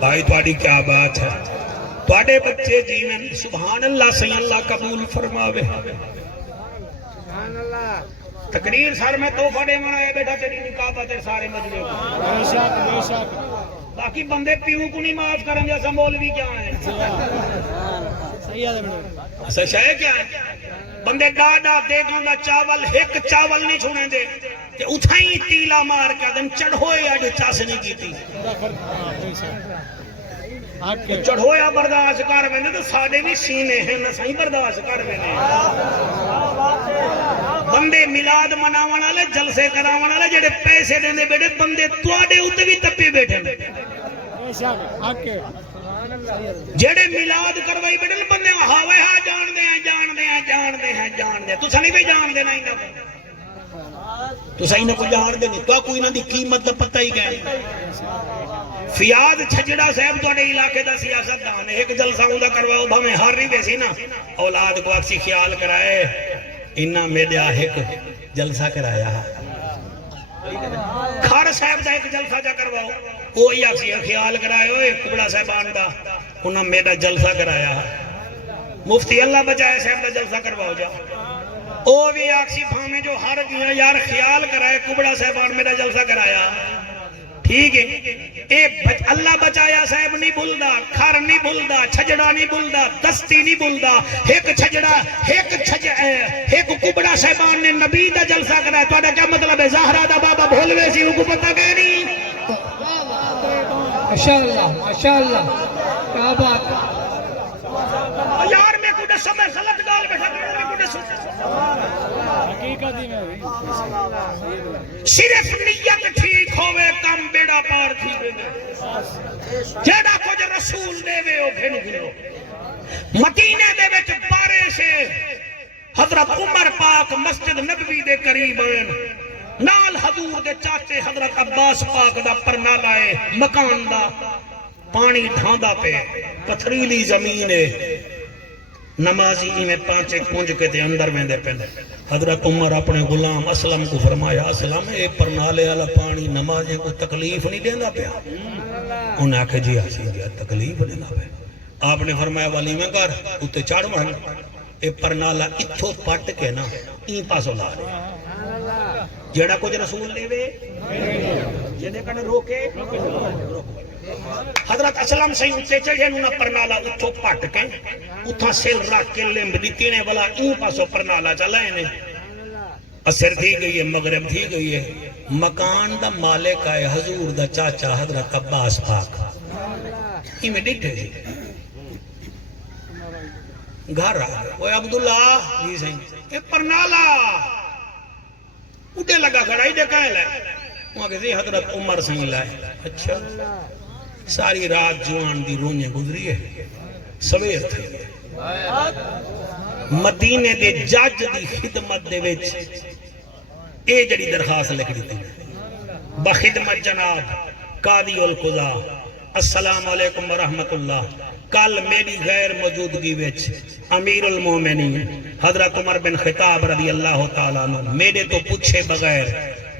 بھائی تواڈی کیا بات ہے تواڈے بچے جیون سبحان اللہ سی اللہ قبول فرماوے تقریر سر میں توفہ دے منائے بیٹھا تیری نکاح پاتے سارے مجلے کو باقی بندے پیوں کو نہیں معاف کریں جیسا مولوی کیا ہیں ایسا شاید کیا ہے بندے ڈاڈا دیگاں دا چاول ایک چاول نہیں چھوڑیں دے کہ اتھائیں تیلا مار کا دن چڑھوئے آج چاس نہیں کی تھی چڑھویا برداشت کر میں نے تو ساڑے بھی سینے ہیں نہ صحیح برداشت کر میں نے بندے میلاد مناوانا لے جلسے کراوانا لے جڑے پیسے دینے بیٹھے بندے توڑے ہوتے بھی تپی بیٹھے جڑے میلاد کروائی بیٹھے بندے ہاوے ہاں جان دے ہیں جان دے ہیں جان دے ہیں جان دے تو سنی بھی جان دینا ہی نہ تو صحیح نہ کو جان دے نہیں تو کوئی نہ دی قیمت دا پتہ ہی گئے فیاد چھجڑا صاحب تو اڈے علاقے دا سیاست دان ایک جلسہ ہوندہ کرواؤ بھا میں ہار نہیں بیسی نا اولاد کو اکسی خیال کرائے انہا میڈیا ایک جلسہ کرایا کھار صاحب دا ایک جلسہ جا کرواؤ کوئی اکسی خیال کرائے ہوئے کبڑا صاحبان دا انہا میڈیا جلسہ کرایا مفتی اللہ بچائے صاحب دا جلسہ کرواؤ جا او بھی اکسی بھامے جو ہر دیا یار خیال کرائے کبڑا صاحبان میڈیا جلسہ کرایا ٹھیک ہے اللہ بچایا صاحب نہیں بھولدا کھر نہیں بھولدا چھجڑا نہیں بھولدا دستی نہیں بھولدا ایک چھجڑا ایک کبڑا صاحبان نے نبی دا جلسہ کرایا تو کیا مطلب ہے زہرا دا بابا بھولوے سی ان کو پتہ کہ نہیں ماشاءاللہ کیا بات یار میں کوئی سمے غلط گال بیٹھا میں کوئی صرف نیت ٹھیک ہوئے کم بیڑا پار تھی جیڑا کچھ رسول دے وے او گھن گھنو مدینے دے وچ بارے سے حضرت عمر پاک مسجد نبوی دے قریب ہیں نال حضور دے چاچے حضرت عباس پاک دا پرنالا ہے مکان دا پانی ڈھاندا پہ پتھریلی زمین ہے نمازی میں پانچے کنج کے تے اندر میں دے پہنے حضرت عمر اپنے غلام اسلم کو فرمایا اسلم اے پرنالے والا پانی نمازی کو تکلیف نہیں دینا پیا انہیں آکھے جی آسی دیا تکلیف دینا پیا آپ نے فرمایا والی میں کر اتے چاڑ مان اے پرنالا اتھو پٹ کے نا این پاسو لا رہے جیڑا کچھ رسول لے وے جیڑے کنے روکے حضرت اسلام سے اچھے چڑھے نونا پرنالا اتھو پٹ کے اتھا سل رکھ کے لمب دیتینے والا این پاسو پرنالا چلائے نے اثر تھی گئی ہے مغرب تھی گئی ہے مکان دا مالک آئے حضور دا چاچا حضرت عباس پاک ہی میں ڈٹھے جی گھر آ گئے وہ عبداللہ جی صحیح یہ پرنالا اٹھے لگا کھڑا ہی دیکھائے لائے وہاں کہتے ہیں حضرت عمر صحیح لائے اچھا ساری رات جوان دی رونے گزری ہے سویر تھی مدینے دے جج دی خدمت دے وچ اے جڑی درخواست لکھ دیتی بخدمت جناب قاضی القضا السلام علیکم ورحمت اللہ کل میری غیر موجودگی وچ امیر المومنین حضرت عمر بن خطاب رضی اللہ تعالیٰ عنہ میرے تو پوچھے بغیر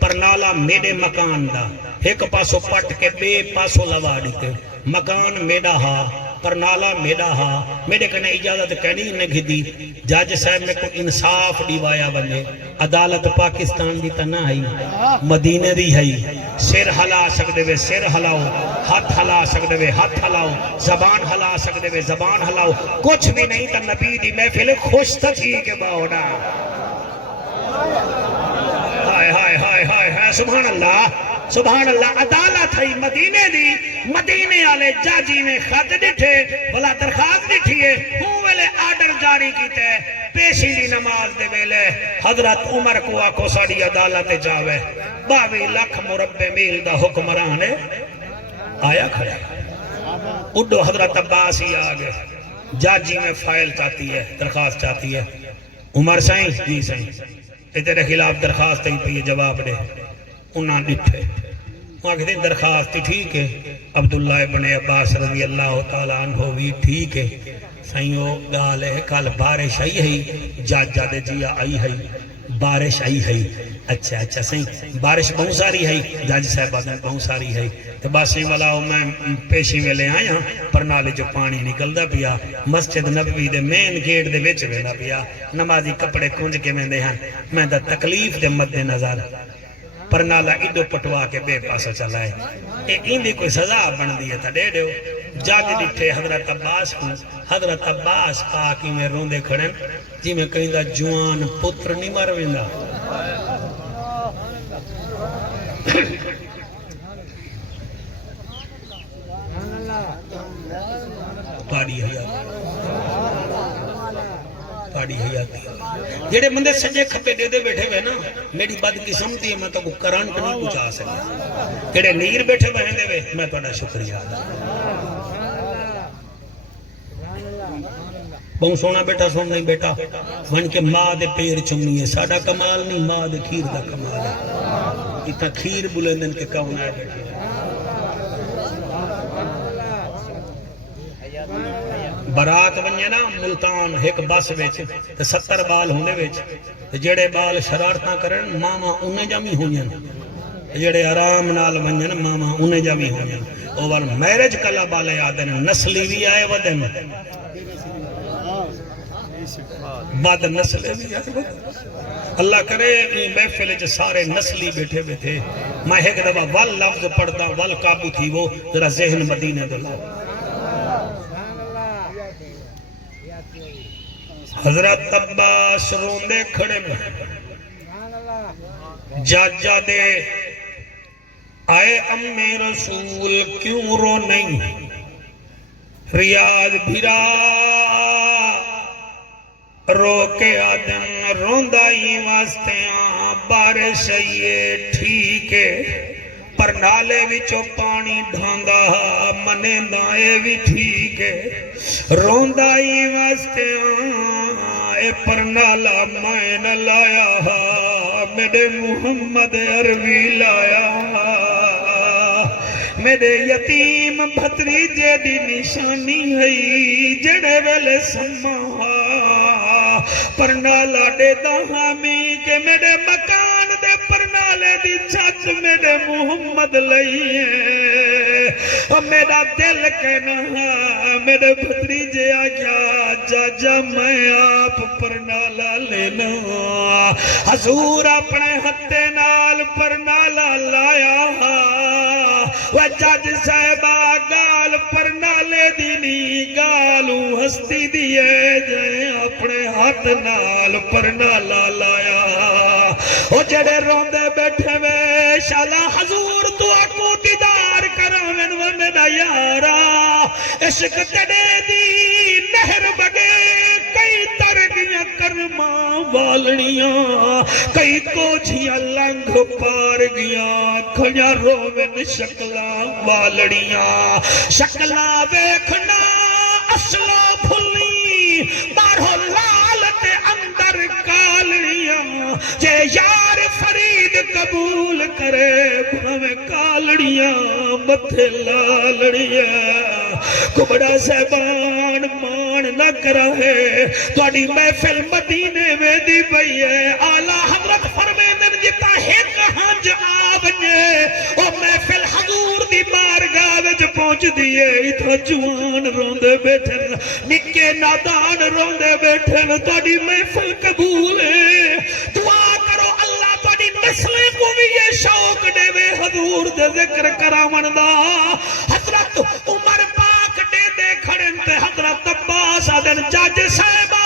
پرنالا میرے مکان دا ایک پاسو پٹ کے بے پاسو لوا دیتے مکان میرا ہا پرنالا میرا ہا میرے کنے اجازت کہنی نگی دی جاج صاحب میں کو انصاف دیوایا بنے عدالت پاکستان دی تنہ ہے مدینہ دی ہے سر ہلا سکتے وے سر ہلاؤ ہاتھ ہلا سکتے وے ہاتھ ہلاؤ زبان ہلا سکتے وے زبان ہلاؤ کچھ بھی نہیں تا نبی دی محفل خوش تھا تھی کہ باوڑا ہائے ہائے ہائے ہائے ہائے سبحان اللہ عدالت ہے مدینے دی مدینے آلے جاجی میں خط ڈٹھے بلا درخواست ڈٹھی ہے ہوں ویلے آرڈر جاری کیتے پیشی دی نماز دے ویلے حضرت عمر کو آکو ساڑی عدالت جاوے 22 لاکھ مربع میل دا حکمران ہے آیا کھڑا اڈو حضرت عباس ہی آگے جاجی میں فائل چاہتی ہے درخواست چاہتی ہے عمر سائیں جی سائیں تیرے خلاف درخواست ہی پہ جواب دے انہاں ڈٹھے وہاں کہتے ہیں درخواست ٹھیک ہے عبداللہ ابن عباس رضی اللہ تعالیٰ عنہ بھی ٹھیک ہے سائیوں گال ہے کل بارش آئی ہے جاج جادے جیا آئی ہے بارش آئی ہے اچھا اچھا صحیح بارش بہت ساری ہے جاج صاحب آدھیں بہت ساری ہے تو بس والا میں پیشی میں لے آیا پرنالے جو پانی نکل دا پیا مسجد نبوی دے مین گیٹ دے وچ ویندا پیا نمازی کپڑے کنج کے ویندے ہیں میں دا تکلیف دے مد نظر پرنالا ایڈو پٹوا کے بے پاسا چلائے ان دی کوئی سزا بن دی ہے تا دے دیو جاج ڈٹھے حضرت عباس کو حضرت عباس پاکی میں روندے کھڑن جی میں کہیں دا جوان پتر نہیں مر ویندا پاڑی حیاتی جیڑے بندے سجے کھپے دے دے بیٹھے ہوئے نا میری بد قسمتی ہے میں تو کرنٹ نہیں پہنچا سکتا جیڑے نیر بیٹھے ہوئے دے ہوئے میں تو شکریہ بہت سونا بیٹا سون نہیں بیٹا ون کے ماں دے پیر چمنی ہے ساڑا کمال نہیں ماں دے کھیر دا کمال ہے اتنا کھیر بلندن کے کون آئے بیٹھے برات بنیا نا ملتان ایک بس ویچ 70 بال ہونے ویچ جڑے بال شرارتاں کرن ماما انہیں جامی ہوئیں جڑے آرام نال بنیا نا ماما انہیں جامی ہوئیں اوور میرج کلا بالے آدن نسلی بھی آئے ودن بعد نسلے بھی آئے ودن اللہ کرے محفل جو سارے نسلی بیٹھے بیٹھے میں ایک دفعہ وال لفظ پڑھتا وال قابو تھی وہ ذرا ذہن مدینے دلاؤ حضرت عباس روندے کھڑے میں جاجا دے آئے امی رسول کیوں رو نہیں ریاض بھیرا رو کے آدم روندائی واسطیاں بارش یہ ٹھیک ہے پر نالے وچو پانی ڈھانگا منے دائے بھی ٹھیک ہے روندائی واسطیاں اے پر نالا میں نہ لایا میرے محمد عربی لایا میرے یتیم بھتریجے دی نشانی ہے جڑے ویلے سما پرنالا دے دہامی کہ میرے مکان دے پرنالے دی چھت میرے محمد لئیے میرا دل کہنا میرے بھتریجے آگیا جاجا میں آپ پرنالا لینا حضور اپنے ہتھے نال پرنالا لایا وہ جج صاحبہ گال پرنالے دینی گالو ہستی دیئے جائے اپنے ہاتھ نال پرنالا لایا وہ جڑے روندے بیٹھے میں شالا حضور تو اکو دیدار کراوین و میرا یارا عشق تڑے دی نہر بگے کئی ترگیاں کرما والنیاں کئی کوچھیاں لنگ پار گیاں کھڑیا روین شکلا والڑیاں شکلا ویکھنا اصلا بھلی بارہو لالت اندر کالڑیاں جے یار فرید قبول کرے بھویں کالڑیاں متھے لالڑیاں کبڑا سہبان مان نہ کرا ہے توڑی محفل مدینے میں دی بئی ہے آلہ حضرت فرمیدن جتا ہے کہاں جا بنے او محفل حضور دی بارگاہ وچ پہنچ دیئے اتھا جوان روندے بیٹھن نکے نادان روندے بیٹھن توڑی محفل قبول ہے دعا کرو اللہ توڑی نسلیں کو بھی یہ شوق دے وے حضور دے ذکر کرامن دا حضرت عمر پاک دے دے کھڑن تے حضرت عباس آدن جج صاحبہ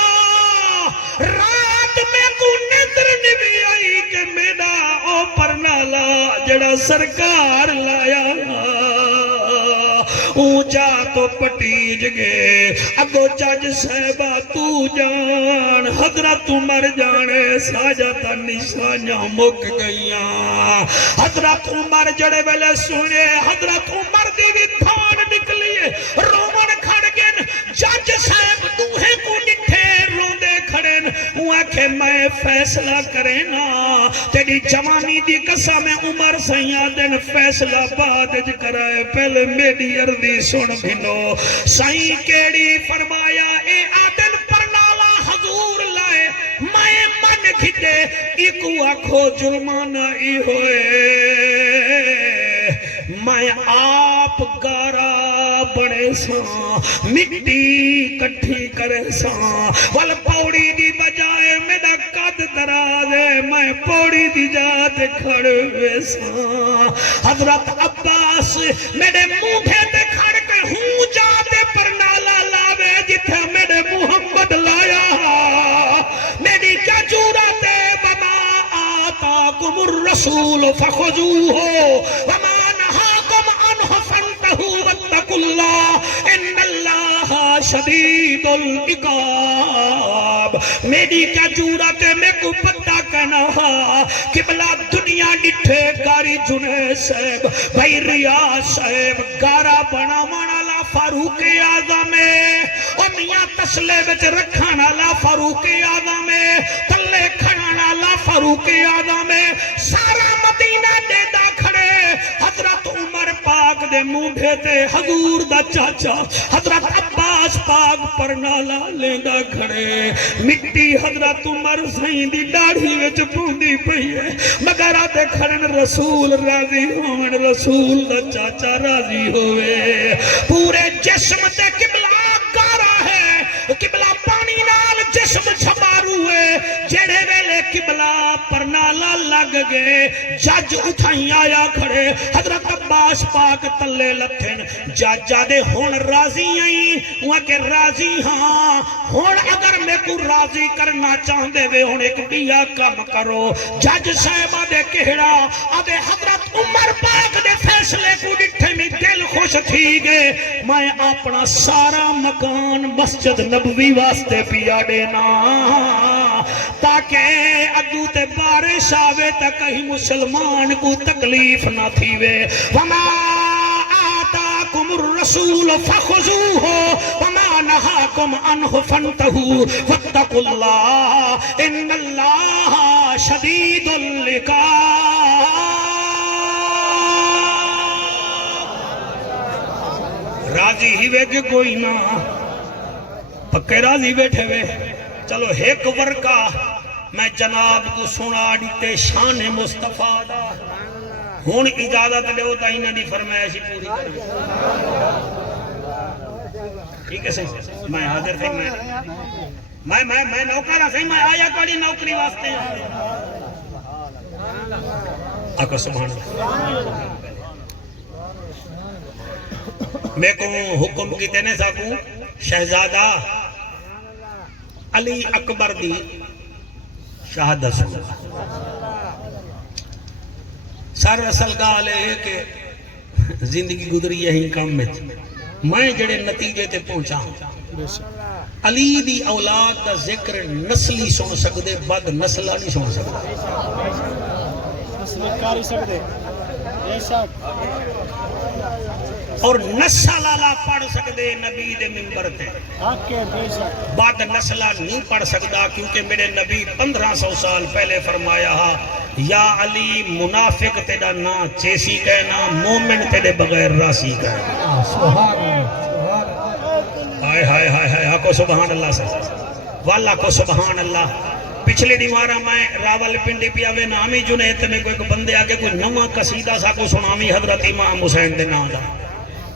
رات میں کو نظر نبی آئی کہ میرا او پرنالا جڑا سرکار لایا اونچا تو پٹیج گے اگو جج صاحبہ تو جان حضرت عمر جانے ساجتا نشانیاں مک گئیاں حضرت عمر جڑے ویلے سنے حضرت عمر دی بھی تھان نکلیے رومن کھڑ گن جج صاحب دوہے کو نکھے روندے کھڑن وہاں کہ میں فیصلہ کرینا تیری جوانی دی قسم عمر سیاں دن فیصلہ بعد اج کرائے پہلے میری عرضی سن بھنو سائیں کیڑی فرمایا اے آدن پرنالا حضور لائے میں من کھٹے ایکو آکھو جرمانہ ای ہوئے میں آپ گارا بڑے ساں مٹی کٹھی کرے ساں وال پوڑی دی بجائے میرا قد درازے میں پوڑی دی جات کھڑوے ساں حضرت عباس میرے موڈے تے کھڑ کے ہوں جاتے پر نالا لاوے جتھے میرے محمد لایا میری کجورتے وما آتاکم الرسول فخذوه وما نہاکم عنہ فانتہوا واتقوا اللہ ان اللہ شدید العقاب میری کجورتے میں کو پتہ کہنا قبلہ دنیا ڈٹھے گاری جنے صاحب بھائی ریاض صاحب گارا بنا مانا فاروق اعظم او میاں تسلے وچ رکھانا لا فاروق اعظم تلے کھڑانا لا فاروق اعظم سارا مدینہ دے دا کھڑے حضرت عمر پاک دے موڈے تے حضور دا چاچا حضرت عباس پاک پر نالا لیندا کھڑے مٹی حضرت عمر سائیں دی داڑھی وچ پوندی پئی ہے مگر آتے کھڑن رسول راضی ہون رسول دا چاچا راضی ہوئے پورے جسم تے قبلہ گارا ہے قبلہ پانی نال جسم جھمارو ہے جڑے ویلے قبلہ پر نالا لگ گئے جج اٹھائیں آیا کھڑے حضرت عباس پاک تلے لتھن جاجا دے ہون راضی آئیں وہاں کے راضی ہاں ہون اگر میں کو راضی کرنا چاہندے وے ہون ایک بیا کام کرو جج صاحبہ دے کہڑا آدھے حضرت عمر پاک دے فیصلے کو ڈٹھے میں دل خوش تھی گئے میں اپنا سارا مکان مسجد نبوی واسطے پیا دینا تاکہ اگو تے بارش آوے تا کہیں مسلمان کو تکلیف نہ تھی وے وما آتاکم الرسول فخذوه وما نہاکم عنہ فانتہوا واتقوا اللہ ان اللہ شدید العقاب راضی ہی وے کہ کوئی نہ پکے راضی بیٹھے وے چلو ایک ورکا میں جناب کو سنا دیتے شان مصطفیٰ دا ہون اجازت لے ہوتا انہیں دی فرمائشی پوری کر ٹھیک ہے صحیح میں حاضر تھی میں نوکرہ صحیح میں آیا کڑی نوکری واسطے آقا سبحان اللہ میں کو حکم کی تینے ساکوں شہزادہ علی اکبر دی شہادت سن سر اصل گال ہے کہ زندگی گزری یہی کام میں جڑے نتیجے تے پہنچا علی دی اولاد دا ذکر نسلی سن سکدے بد نسلہ نہیں سن سکدے اور نسل آلا پڑھ سکدے نبی دے منبر تے بعد نسلہ نہیں پڑھ سکدا کیونکہ میرے نبی 1500 سال پہلے فرمایا ہا یا علی منافق تیڑا نا چیسی کہنا مومن تیڑے بغیر راسی کہنا ہائے ہائے ہائے ہائے آکو سبحان اللہ سے واللہ کو سبحان اللہ پچھلے دیوارہ میں راول پنڈی پیاوے نامی جنیت میں کوئی بندے آگے کوئی نوہ قصیدہ سا کو سنامی حضرت امام حسین دے نا دا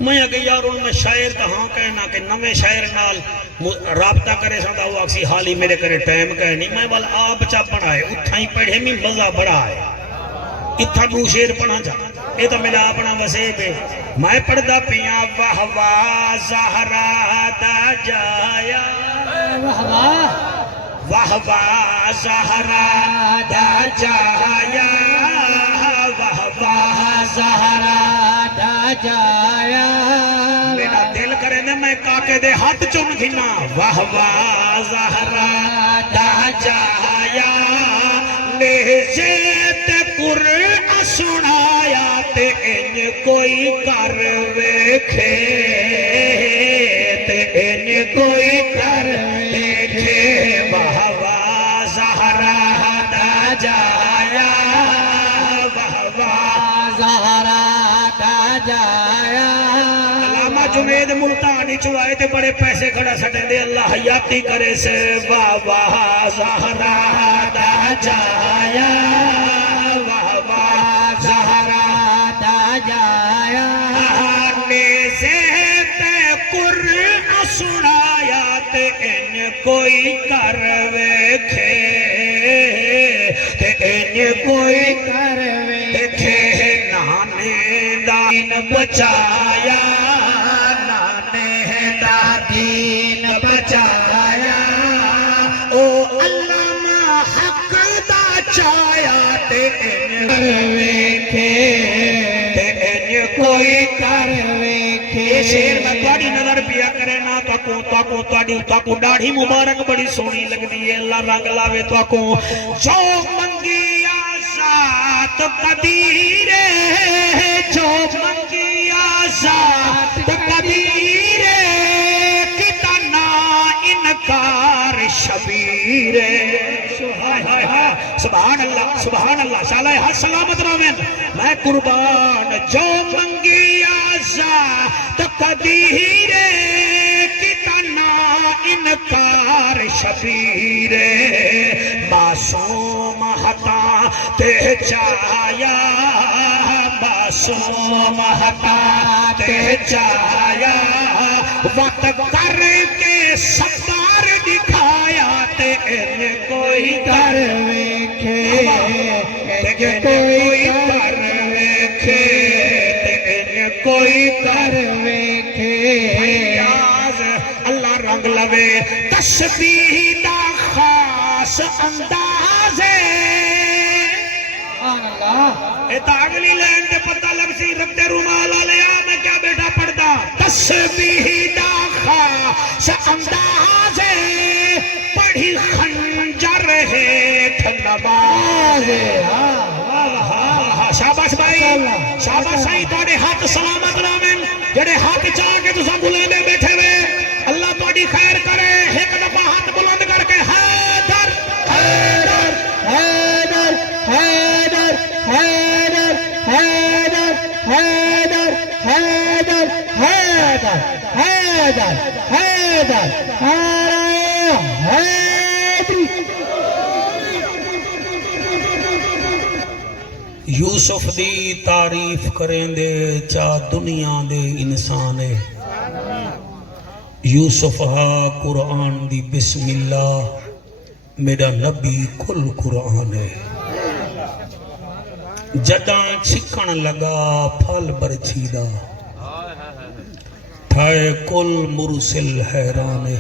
میں آگے یار ان میں شاعر تا ہاں کہنا کہ نوے شاعر نال رابطہ کرے سانتا ہوا اکسی حالی میرے کرے ٹائم کہنی میں بال آپ چا پڑھا ہے اتھائی پڑھے میں مزہ بڑا ہے اتھا کو شیر پڑھا جا یہ تو میرا اپنا وسیب ہے میں پڑھدا پیاں وہوا زہرا دا جایا وہوا زہرا دا جایا وہوا زہرا دا جایا میرا دل کرے نے میں کاکے دے ہاتھ چون گھنا وہوا زہرا دا جایا نیزیت قرآن سنایا تے ان کوئی کر ویکھے تے ان کوئی کر ویکھے وہوا زہرا دا جایا وہوا زہرا دا جایا علامہ جنید ملتانی چوائے تے بڑے پیسے کھڑا سٹے دے اللہ حیاتی کرے سے وہوا زہرا دا جایا وہوا زہرا دا جایا نیزیت قرآن سنایا تے ان کوئی کر ویکھے تے ان کوئی کر ویکھے نانے دین بچایا نانے دا دین بچایا او علامہ حق دا چایا تے ان کر ویکھے تے ان کوئی کر ویکھے یہ شیر میں تواڈی نظر پیا کرے نا تاکو ڈاڑھی مبارک بڑی سونی لگ دی ہے اللہ رنگ لاوے تاکو جو منگی آزاد قدیرے جو منگی آزاد قدیرے کتنا انکار شبیرے سبحان اللہ شالہ حد سلامت راوین میں قربان جو منگی آزاد قدیرے کتنا انکار شبیرے معصوم ہتا تے چایا معصوم ہتا تے چایا وقت کر کے سفار دکھایا تے ان کوئی کر ویکھے تے کوئی کر ویکھے تے ان کوئی کر ویکھے اللہ رنگ لوے تسبیح دا خاص انداز ہے اگلی لائن تے پتہ لگ سی رکھتے رومال آلیا میں کیا بیٹا پڑھتا تسبیح دا خاص انداز ہے پڑھی خنجر ہے نماز شاباش بھائی شاباش بھائی توڑے ہاتھ سلامت رامن جڑے ہاتھ چاہ کے تسا بلندے بیٹھے ہوئے اللہ توڑی خیر کرے ایک دفعہ ہاتھ بلند کر کے حیدر حیدر حیدر حیدر حیدر حیدری یوسف دی تعریف کریں دے چا دنیا دے انسان ہے یوسف ہا قرآن دی بسم اللہ میرا نبی کل قرآن ہے جداں چھکن لگا پھل برچیدہ تھائے کل مرسل حیران ہے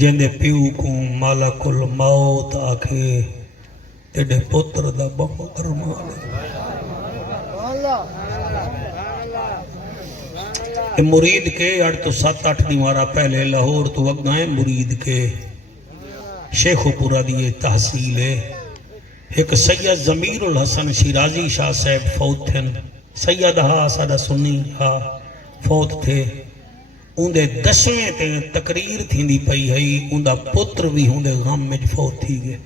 جندے پیو کو مالک الموت آکھے تیڑے پتر دا بہت ارمان ہے مرید کے 8-7-8 دیوارہ پہلے لاہور تو وگائیں مرید کے شیخ و پورا دیئے تحصیل ہے ایک سید ضمیر الحسن شیرازی شاہ صاحب فوت تھے سید ہا سادہ سنی ہا فوت تھے اندے 10ویں تے تقریر تھی دی پئی ہے اندہ پتر بھی اندے غم میں فوت تھی گئے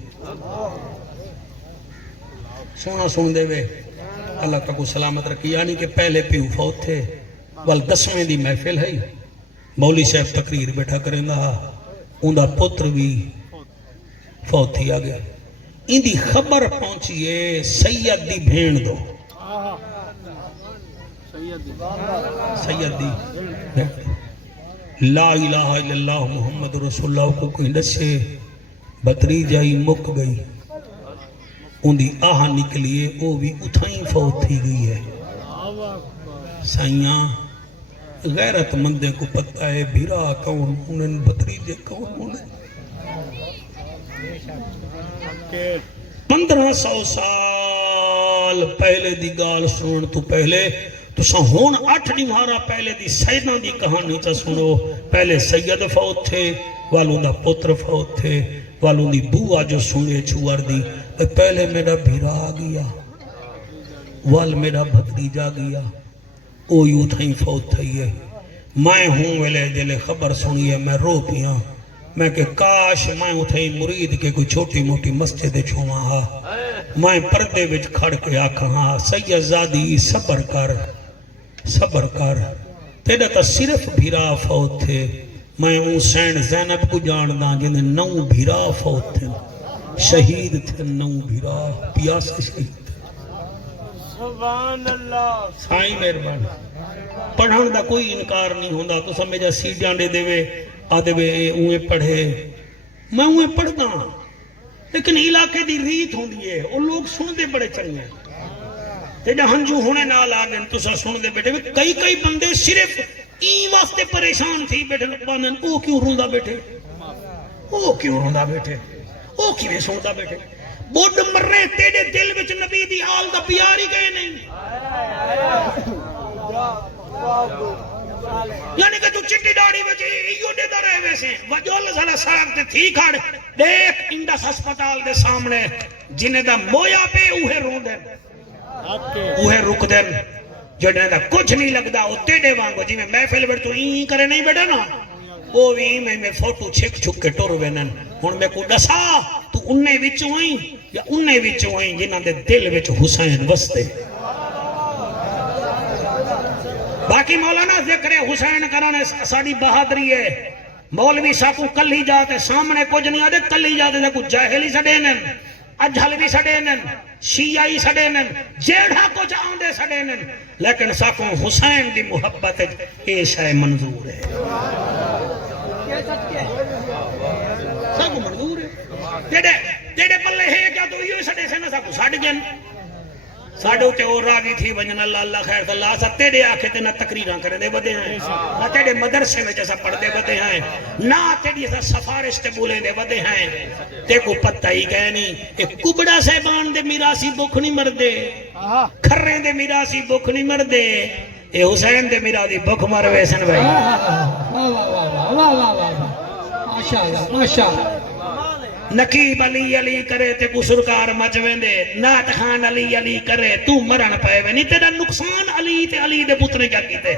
سونا سن دے وے اللہ کا کو سلامت رکھی یعنی کہ پہلے پیو فوت تھے وال 10ویں دی محفل ہے مولی صاحب تقریر بیٹھا کریں دا اندہ پتر بھی فوت تھی آگیا ان دی خبر پہنچیے سید دی بھین دو سید دی لا الہ الا اللہ محمد رسول اللہ کو کوئی نسے بطری جائی مک گئی ان دی آہ نکلیے وہ بھی اتھائیں فوت تھی گئی ہے سائیاں غیرت مندے کو پتہ ہے بھیرا کون انہیں بطری جے کون انہیں 1500 سال پہلے دی گال سنن تو پہلے تو ہون 8 دیوارہ پہلے دی سیدہ دی کہانی چا سنو پہلے سید فوت تھے والوں دا پتر فوت تھے والوں دی بوآ جو سنے چھوار دی پہلے میرا بھیرا آ گیا وال میرا بھتری جا گیا او یوں تھیں فوت تھئی ہے میں ہوں ویلے جلے خبر سنیے میں رو پیاں میں کہ کاش میں اتھے مرید کے کوئی چھوٹی موٹی مسجد چھوڑا ہا میں پردے وچ کھڑ کے آکھا ہاں سید زادی صبر کر تیرا تا صرف بھیرا فوت تھے میں اون سین زینب کو جاندہ جنہیں 9 بھیرا فوت تھے شہید تھے 9 بھیرا پیاسے شہید تھے سبحان اللہ سائیں مہربان پڑھان دا کوئی انکار نہیں ہوندہ تو سمجھا سیڈیاں دے دے آدھے وے اوہیں پڑھے میں اوہیں پڑھتا ہوں لیکن علاقے دی ریت ہوں دیئے وہ لوگ سن دے بڑے چاہیے تے جہاں جو ہونے نال آگئے تو سا سن دے بیٹھے کئی بندے صرف این واسطے پریشان تھی بیٹھے بانن او کیوں روندہ بیٹھے او کیوں سوندہ بیٹھے بوڑھ مر رہے تیرے دل وچ نبی دی آل دا پیاری گئے نہیں یعنی کہ تو چٹی ڈاڑی وجہ ایو دے دا رہے ویسے وجہ اللہ صلی اللہ تے تھی کھاڑ دیکھ انڈس ہسپتال دے سامنے جنہیں دا مویا پہ اوہے رو دیں اوہے رک دیں جنہیں دا کچھ نہیں لگ دا وہ تیڑے وانگو جی میں محفل بڑھ تو این کرے نہیں بیٹھا نا وہ بھی میں فوٹو چھک کے ٹور وینن ہون میں کو ڈسا تو انہیں وچوں آئیں یا انہیں وچوں آئیں جنہاں دے دل وچ حسین وستے باقی مولانا ذکر حسین کرانے ساڑی بہادری ہے مولوی ساکو کل ہی جاتے سامنے کچھ نہیں آدھے کل ہی جاتے کو جاہلی سڑینن اجھل بھی سڑینن شیعی سڑینن جیڑھا کچھ آندے سڑینن لیکن ساکو حسین دی محبت ایشہ منظور ہے ساکو منظور ہے تیڑے پلے ہے کیا تو یہ سڑے سے نہ ساکو ساڑ گئن ساڑھو تے اور راوی تھی وجن اللہ خیر اللہ سا تیڑے آکھے تے نہ تقریران کرے دے بدے ہیں نہ تیڑے مدرسے میں جیسا پڑھ دے بدے ہیں نہ تیڑی ایسا سفارش تے بولے دے بدے ہیں تے کو پتہ ہی گئے نہیں ایک کبڑا سیبان دے میراسی بکھ نہیں مردے کھریں دے میراسی بکھ نہیں مردے اے حسین دے میراسی بکھ مر ویسن بھائی ماشاءاللہ نقیب علی علی کرے تے کو سرکار مچ ویندے نات خان علی علی کرے تو مرن پائے وینی تیرا نقصان علی تے علی دے پترے کیا کیتے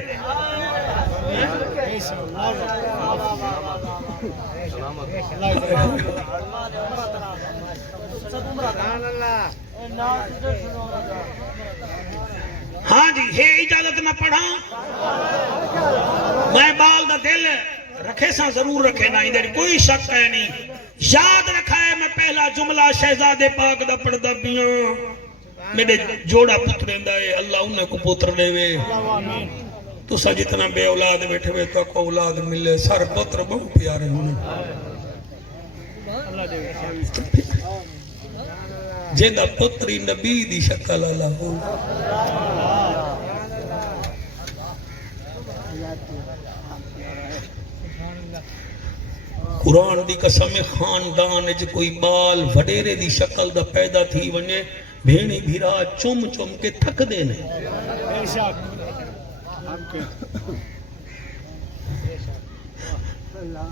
ہاں جی ہے اجازت میں پڑھا میں بال دا دل رکھے سا ضرور رکھے نا ادھر کوئی شک ہے نہیں یاد رکھا ہے میں پہلا جملہ شہزادے پاک دا پڑھ دا بیاں میرے جوڑا پتریں دا ہے اللہ انہیں کو پتر دے وے تو سا جتنا بے اولاد بیٹھے ہوئے تو کو اولاد ملے سر پتر بہت پیارے ہونے جیندہ پتری نبی دی شکل اللہ ہو قرآن دی قسم خاندان جو کوئی بال وڈیرے دی شکل دا پیدا تھی ونجے بھینی بھیرا چم چم کے تھک دینے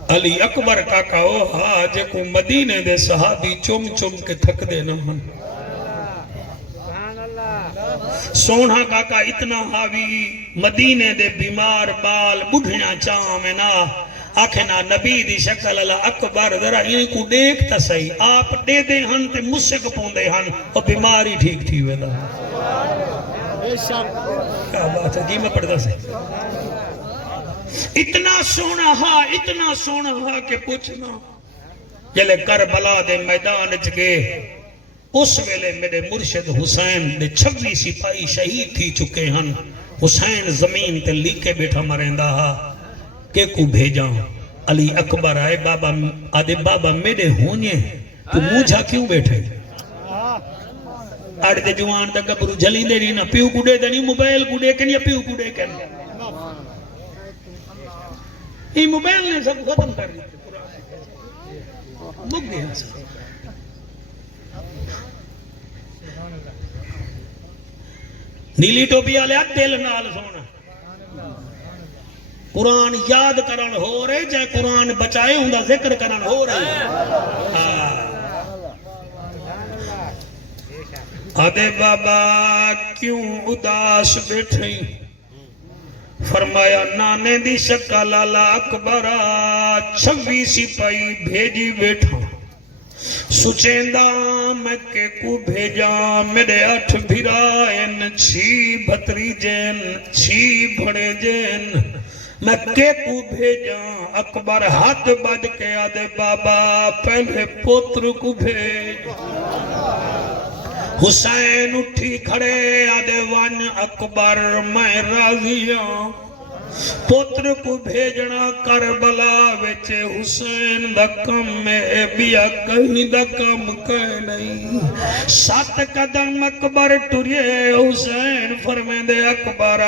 علی اکبر کاکا او ہاں جے کو مدینے دے صحابی چم چم کے تھک دینا ہن سونا کاکا اتنا حاوی مدینے دے بیمار بال بڑھنا چاہمیں نا آکھنا نبی دی شکل اللہ اکبر ذرا انہیں کو دیکھتا صحیح آپ دے دے ہن تے مسک پوندے ہن اور بیماری ٹھیک تھی ویدہ کیا بات ہے جی میں پڑھتا صحیح اتنا سونا ہا کہ پوچھنا جلے کربلا دے میدان چکے اس ویلے میرے مرشد حسین دے 26 سپاہی شہید تھی چکے ہن حسین زمین تے لیکے بیٹھا مرندہ ہا کہ کو بھیجاں علی اکبر آئے بابا آدھے بابا میرے ہونے تو مجھا کیوں بیٹھے آڑے دے جوان دا گبرو جلی دے نہیں نا پیو گوڑے دے نہیں موبائل گوڑے کن یا پیو گوڑے کن یہ موبائل نے سب ختم کر دی مک گیا سب نیلی ٹوپی آلے دل نال سونا قرآن یاد کرن ہو رہے جائے قرآن بچائے ہوں دا ذکر کرن ہو رہے آدھے بابا کیوں اداس بیٹھیں فرمایا نانے دی شکل اللہ اکبرہ 26 سپاہی بھیجی بیٹھا سچیندہ میں کے کو بھیجا میرے 8 بھرائن 6 بھتری جین 6 بھڑے جین میں کے کو بھیجا اکبر ہاتھ بڑھ کے آدھے بابا پہلے پتر کو بھیج حسین اٹھی کھڑے آدھے ون اکبر میں راضیاں پتر کو بھیجنا کربلا وچے حسین دا کم میں بیا کہیں دا کم کہہ نہیں 7 قدم اکبر ٹریے حسین فرمیں دے اکبر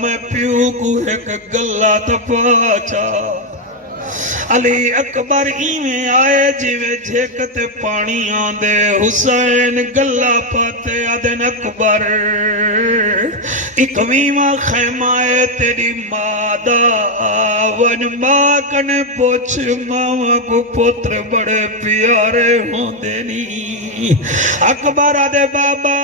میں پیو کو ایک گلہ تپاچا علی اکبر ایمیں آئے جیوے جھیکتے پانی آندے حسین گلہ پاتے آدھن اکبر اکویمہ خیمائے تیری مادہ ون ماں کنے پوچھ ماں کو پتر بڑے پیارے ہوں دینی اکبر آدھے بابا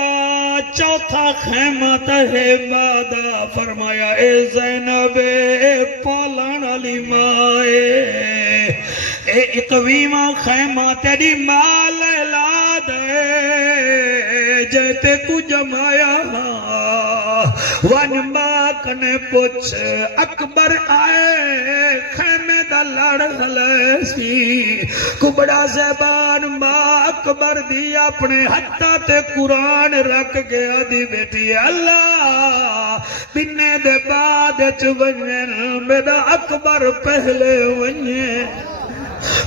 چوتھا خیمہ تہے مادہ فرمایا اے زینب اے پالان علی مائے اے اقویمہ خیمہ تیری مال لاد جیتے کو جمایا ون ماں کنے پوچھ اکبر آئے خیمے دا لڑ ہلے سی کبڑا زبان ماں اکبر دی اپنے ہتھا تے قرآن رکھ گیا دی بیٹی اللہ بنے دے بعد چونین میرا اکبر پہلے ونین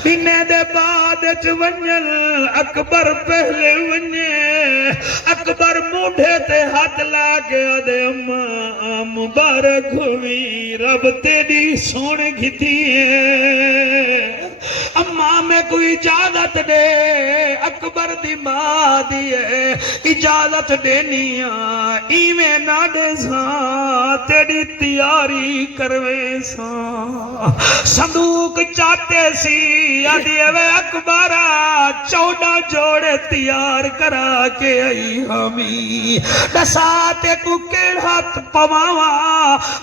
بنے دے بعد چونین اکبر پہلے ونین اکبر موڑے تے ہاتھ لاگیا دے اماں مبارک ہوئی رب تیری سون گھتی ہے اماں میں کوئی اجازت دے اکبر دی ماں دیئے اجازت دینیا ایویں نہ دے ساں تیری تیاری کروے ساں صندوق چاہتے سی آدھے وے اکبرہ 14 جوڑے تیار کرا کے آئی ہمیں دساتے کو کیڑھت پواوا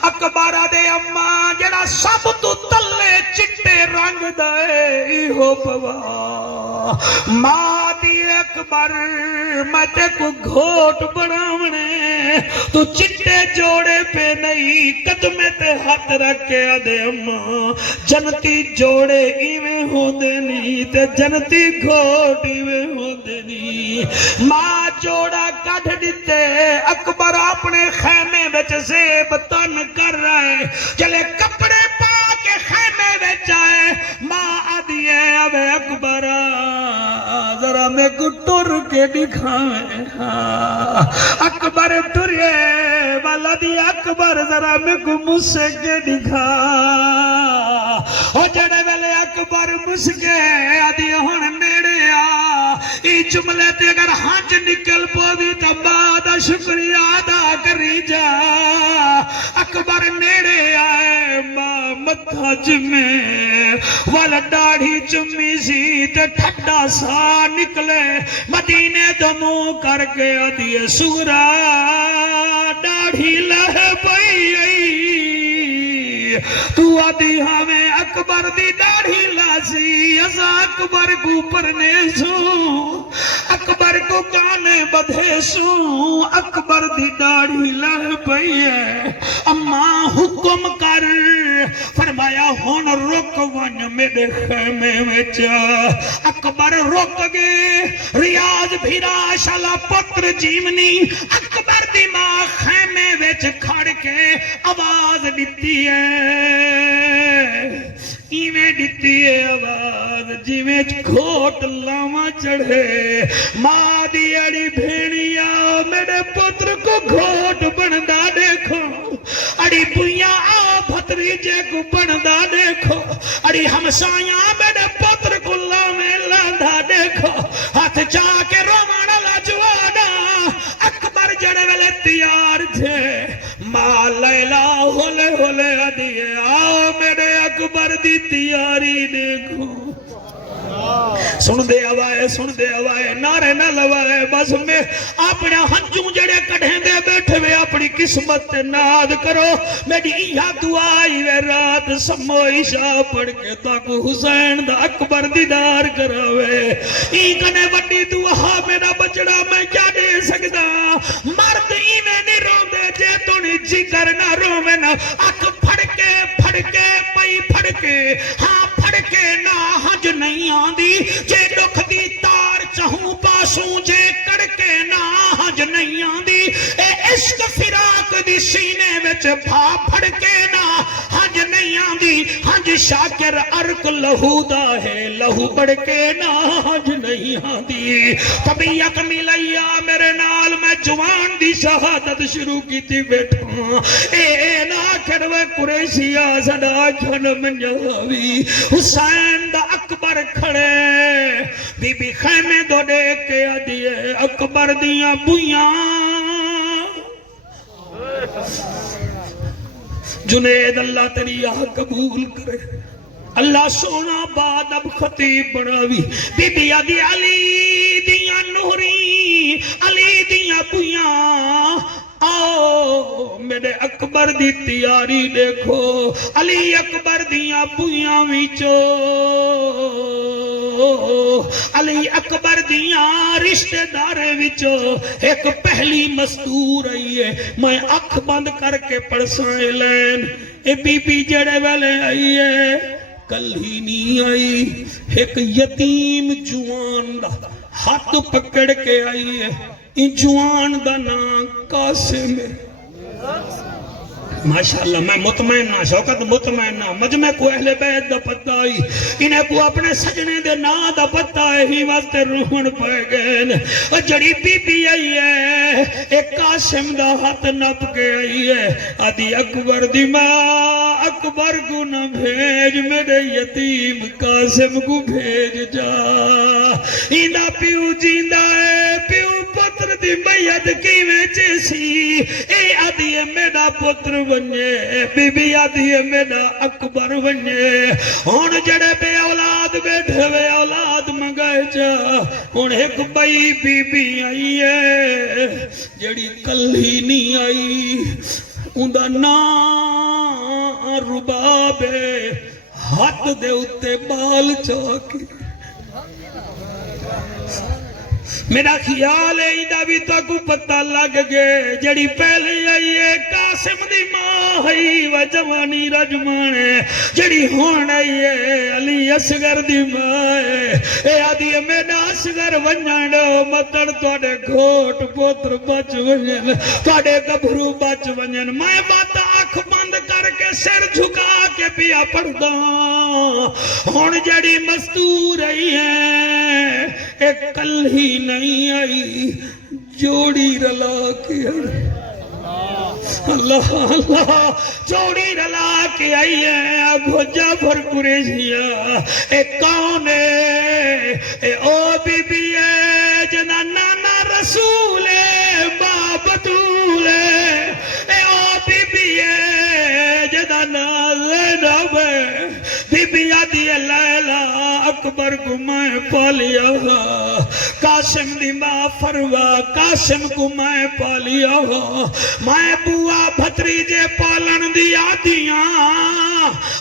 اکبرہ دے اماں جڑا سب تو تلے چٹے رنگ دے ہو پوا ماں دیئے اکبر میں تے کو گھوٹ بڑھاونے تو چٹے جوڑے پہ نہیں قدمے تے ہاتھ رکھے آدھے اماں جنتی جوڑے ایویں ہو دینی تے جنتی گھوٹ ایویں ہو دینی ماں جوڑا کڑھ دیتے اکبر اپنے خیمے بچ زیب تن کر رہے چلے کپڑے پا کے خیمے بچ آئے ماں آدھیے اب اکبر ذرا میں کو ٹر کے دکھائیں اکبر ٹرے والا دی اکبر ذرا میں کو مسے کے دکھا او جڑے ویلے اکبر مسکے آدھی ہون میرے ای جملے تے اگر ہنچ نکل پوی تا بعد شکریہ ادا کری جا اکبر نیڑے آئے ماں متھا جمیں والا داڑھی چمی سی تے ٹھڈا سا نکلے مدینے دمو کر کے آدھی سورا داڑھی لہ پئی تو آدھی ہمیں اکبر دی داڑھی لاسی ازا اکبر کو پرنے سوں اکبر کو کانے بدھے سوں اکبر دی داڑھی لہ پئی ہے اماں حکم کر فرمایا ہون رک ون میرے خیمے وچ اکبر رک گئے ریاض بھیرا شالا پتر جیمنی اکبر دی ماں خیمے وچ کھڑ کے آواز دیتی ہے ایویں دیتی ہے آواز جیویں کھوٹ لاواں چڑھے ماں دی اڑی بھینیا میرے پتر کو گھوٹ بندا دیکھو اڑی بویاں آ بھتریجے کو بندا دیکھو اڑی ہمسایاں میرے پتر کو لاویں لاندا دیکھو ہاتھ چا کے روان لاجوانا اکبر جڑے ویلے تیار تھے ماں لیلا ہولے ہولے آدھیے آؤ میرے اکبر دی تیاری دیکھو سن دے ہوائے نعرے نہ لوائے بس میں اپنے ہنجوں جڑے کڑھیں دے بیٹھے وے اپنی قسمت ناد کرو میری ایہا دعائی وے رات سمو عشاء پڑھ کے تاک حسین دا اکبر دیدار کراوے ای کنے وڈی دعا میرا بچڑا میں کیا دے سکتا مرد ایویں نہیں رو دے جے تو نہیں جگر نہ رو میں نہ اک پھڑ کے پئی پھڑ کے ہاں پھڑ کے نہ ہج نہیں آندی جے دکھ دی تار چاہوں پاسوں جے کڑ کے نہ ہج نہیں آندی اے عشق فراق دی سینے وچ پھا پھڑ کے نہ ہج نہیں آندی ہج شاکر عرق لہو دا ہے لہو پڑ کے نہ ہج نہیں آندی طبیعت ملیا میرے نال میں جوان دی شہادت شروع کی تھی بیٹھا اے نا کھڑوے قریشیہ صدا جنم جاوی حسین دا اکبر کھڑے بی بی خیمے دو دیکھ کے آدھیے اکبر دیاں بویاں جنید اللہ تیری آہ قبول کرے اللہ سونا بعد اب خطیب بناوی بی بی آدھی علی دیاں نوری علی دیاں بویاں آؤ میرے اکبر دی تیاری دیکھو علی اکبر دیاں بویاں ویچو علی اکبر دیاں رشتہ دارے ویچو ایک پہلی مستور آئی ہے میں اکھ بند کر کے پڑسائیں لین اے بی بی جڑے والے آئی ہے کل ہی نہیں آئی ایک یتیم جوان دا ہاتھ پکڑ کے آئی ہے ان جوان دا نام قاسم ہے ماشاءاللہ میں مطمئن نہ شوکت مطمئن نہ مجمع کو اہل بیت دا پتہ آئی انہیں کو اپنے سجنے دے نا دا پتہ ہے ہی واسطے روحن پہ گئے اور جڑی بی بی آئی ہے ایک قاسم دا ہاتھ نپ کے آئی ہے آدھی اکبر دی ماں اکبر کو نہ بھیج میرے یتیم قاسم کو بھیج جا اینا پیو جیندہ ہے پیو پتر دی میت کی ویچے سی اے آدھی ہے میرا پتر بنجے بی بی آدھی ہے میرا اکبر بنجے ہون جڑے بے اولاد بیٹھے ہوئے اولاد منگائے جا ہون ایک بئی بی بی آئی ہے جڑی کل ہی نہیں آئی اندہ نا رباب ہاتھ دے اتے بال چاکی میرا خیال ہے ایدہ بھی تو کو پتہ لگ گئے جڑی پہلے آئی ہے قاسم دی ماں ہے و جوانی رجمانے جڑی ہون آئی ہے علی اصغر دی ماں ہے اے آدھی میرا اصغر ونجانڈو مطر توڑے گھوٹ پوتر بچ ونجن توڑے گبھرو بچ ونجن میں بات آنکھ بند کر کے سر جھکا کے پیا پڑھدا ہون جڑی مستور آئی ہے ایک کل ہی نہیں آئی جوڑی رلا کے آئی اللہ اللہ جوڑی رلا کے آئی ہے ابو جعفر قریشیہ اے کون ہے اے او بی بی ہے جنا نانا رسول ہے بابتول ہے اے او بی بی ہے جنا نازنب ہے بی بی آدھی لیلہ اکبر کو میں پالیا قاسم دی ماں فروا قاسم کو میں پالیا میں بوا بھتریجے پالن دی آدیاں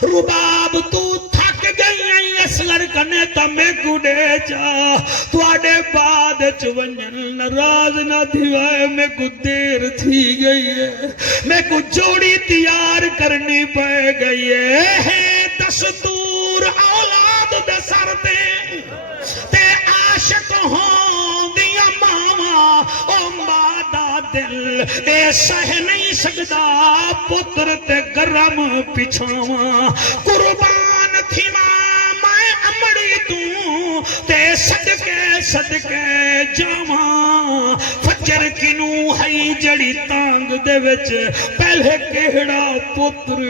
رباب تو تھک گئی اصغر کنے تا میں کو دے جا تو آڈے بعد چونجن نراز نہ دیوائے میں کو دیر تھی گئی ہے میں کو جوڑی تیار کرنی پہ گئی ہے دستور اولاد دے سر دے تے عاشق ہوں دیا ماما او مادا دل اے سہ نہیں سکدا پتر تے گرم پچھاواں قربان تھی ماں میں امڑی دوں تے صدقے جاواں فجر کنوں ہئی جڑی تانگ دے وچ پہلے کہڑا پتر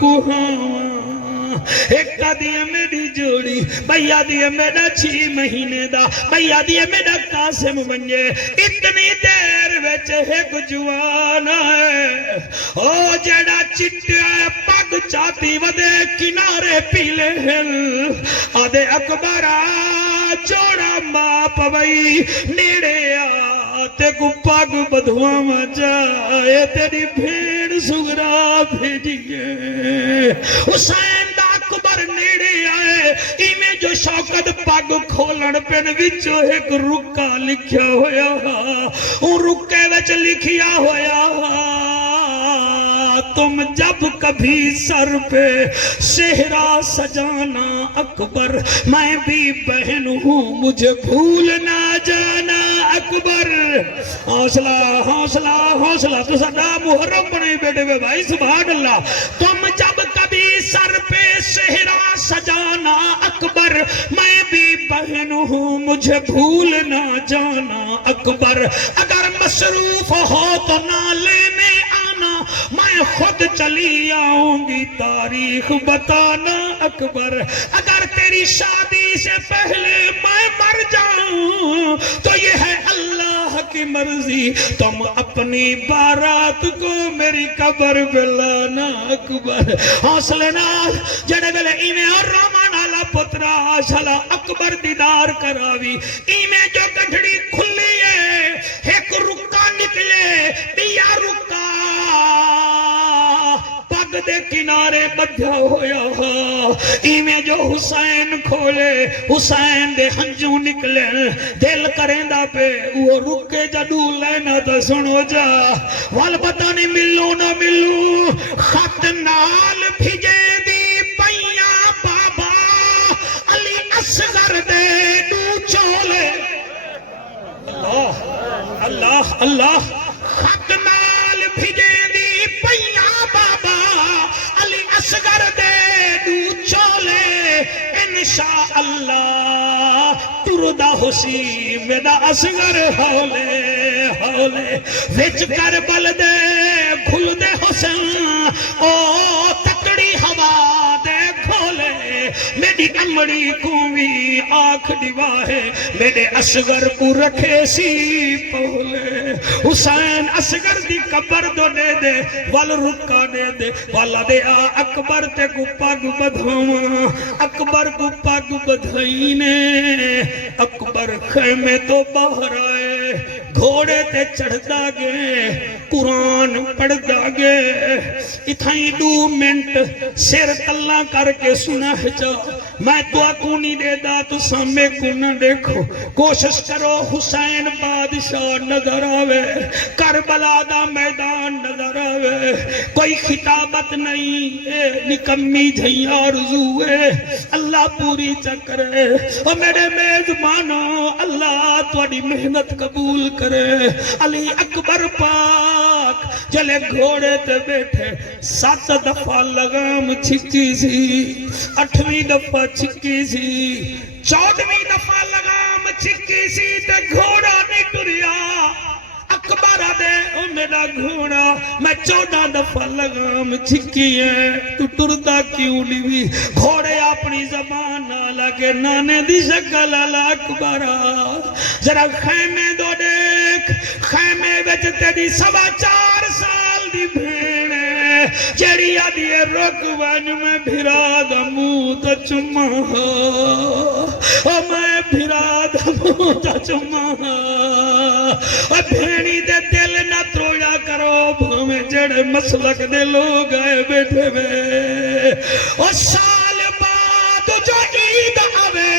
کوہاواں ایک دیئے میری جوڑی بھیا دیئے میرا 6 مہینے دا بھیا دیئے میرا قاسم بنجے اتنی دیر ویچ ایک جوان ہے او جڑا چٹے پگ چاہتی ودے کنارے پیلے ہل آدھے اکبرہ جوڑا ماں پوئی نیڑے تے کو پاگ بدھواں جائے تیری بھیڑ سگرا بھیجیے حسین دا اکبر نیڑے آئے ایمیں جو شوکت پاگ کھولن پین وچو ایک رکا لکھیا ہویا ان رکے وچ لکھیا ہویا تم جب کبھی سر پہ صحرا سجانا اکبر میں بھی بہن ہوں مجھے بھول نہ جانا اکبر حوصلہ حوصلہ حوصلہ تو سدا محرم بنے بیٹے بے بھائی سبحان اللہ تم جب کبھی سر پہ صحرا سجانا اکبر میں بھی بہن ہوں مجھے بھول نہ جانا اکبر اگر مصروف ہو تو نہ لینے آنا میں خود چلی آؤں گی تاریخ بتانا اکبر اگر تیری شادی سے پہلے میں مر جاؤں تو یہ ہے اللہ کی مرضی تم اپنی بارات کو میری قبر پہ لانا اکبر حوصلے نال جڑے ویلے ایویں اور رامان آلا پترا شلا اکبر دیدار کراوی ایویں جو گھڑی کھلی ہے ایک رکا نکلے بیا رکا پگ دے کنارے بدھا ہویا ایویں جو حسین کھولے حسین دے ہنجوں نکلے دل کریں دا پہ وہ رکے جدو لینا تا سنو جا وال پتہ نہیں ملو نہ ملو خط نال بھیجے دی پیاں بابا علی اصغر دے دو چولے اللہ اللہ اللہ خط نال بھیجے دی پیاں بابا علی اصغر دے دو چولے انشاءاللہ تردہ حسی ویدہ اصغر ہولے ہولے وچ کربل دے کھل دے حسن او تکڑی ہوا دے کھولے میری امڑی کومی آنکھ دیواہے میرے اصغر کو رکھے سی پولے حسین اصغر دی قبر دو دے دے وال رکا دے دے والا دے آ اکبر تے کو پاگ بدھواں اکبر کو پاگ بدھائینے اکبر خیمے تو باہر آئے گھوڑے تے چڑھدا گے قرآن پڑھدا گے اتھائیں 2 منٹ سر تلا کر کے سنا ہے جا میں تو آکو نہیں دے دا تو سامنے کو نہ دیکھو کوشش کرو حسین بادشاہ نظر آوے کربلا دا میدان نظر آوے کوئی خطابت نہیں اے نکمی جھئی آرزو ہے اللہ پوری چکرے اور میرے میزبانوں اللہ تواڈی محنت قبول کرے علی اکبر پاک جلے گھوڑے تے بیٹھے 7 دفعہ لگام چھکی سی 8ویں دفعہ چھکی سی 14ویں دفعہ لگام چھکی سی تے گھوڑا نہیں ٹریا اکبر دے او میرا گھوڑا میں 14 دفعہ لگام چھکی ہے تو ٹردا کیوں نہیں گھوڑے اپنی زبان نہ کے نانے دی شکل اللہ اکبر ذرا خیمے دو دیکھ خیمے وچ تیری 4.25 سال دی بھیڑ جیڑی آدھی رک ون میں بھرا دا منہ تا چما او میں بھرا دا منہ تا چما او بھینی دے دل نہ تروڑا کرو بھومے جڑے مسلک دے لوگ آئے بیٹھے وے او سال بعد جو عید آوے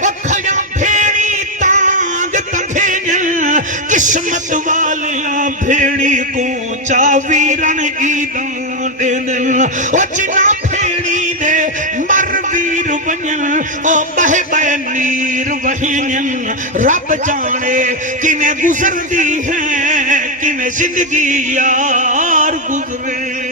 او کھڑیاں بھینی تانگ تنگھیں قسمت والیاں بھیڑی کو چاویرن عیدان دین او جنا بھیڑی دے مر ویر ونین او بہ بہ نیر وہین رب جانے کہ میں گزر دی ہے کہ میں زندگی یار گزرے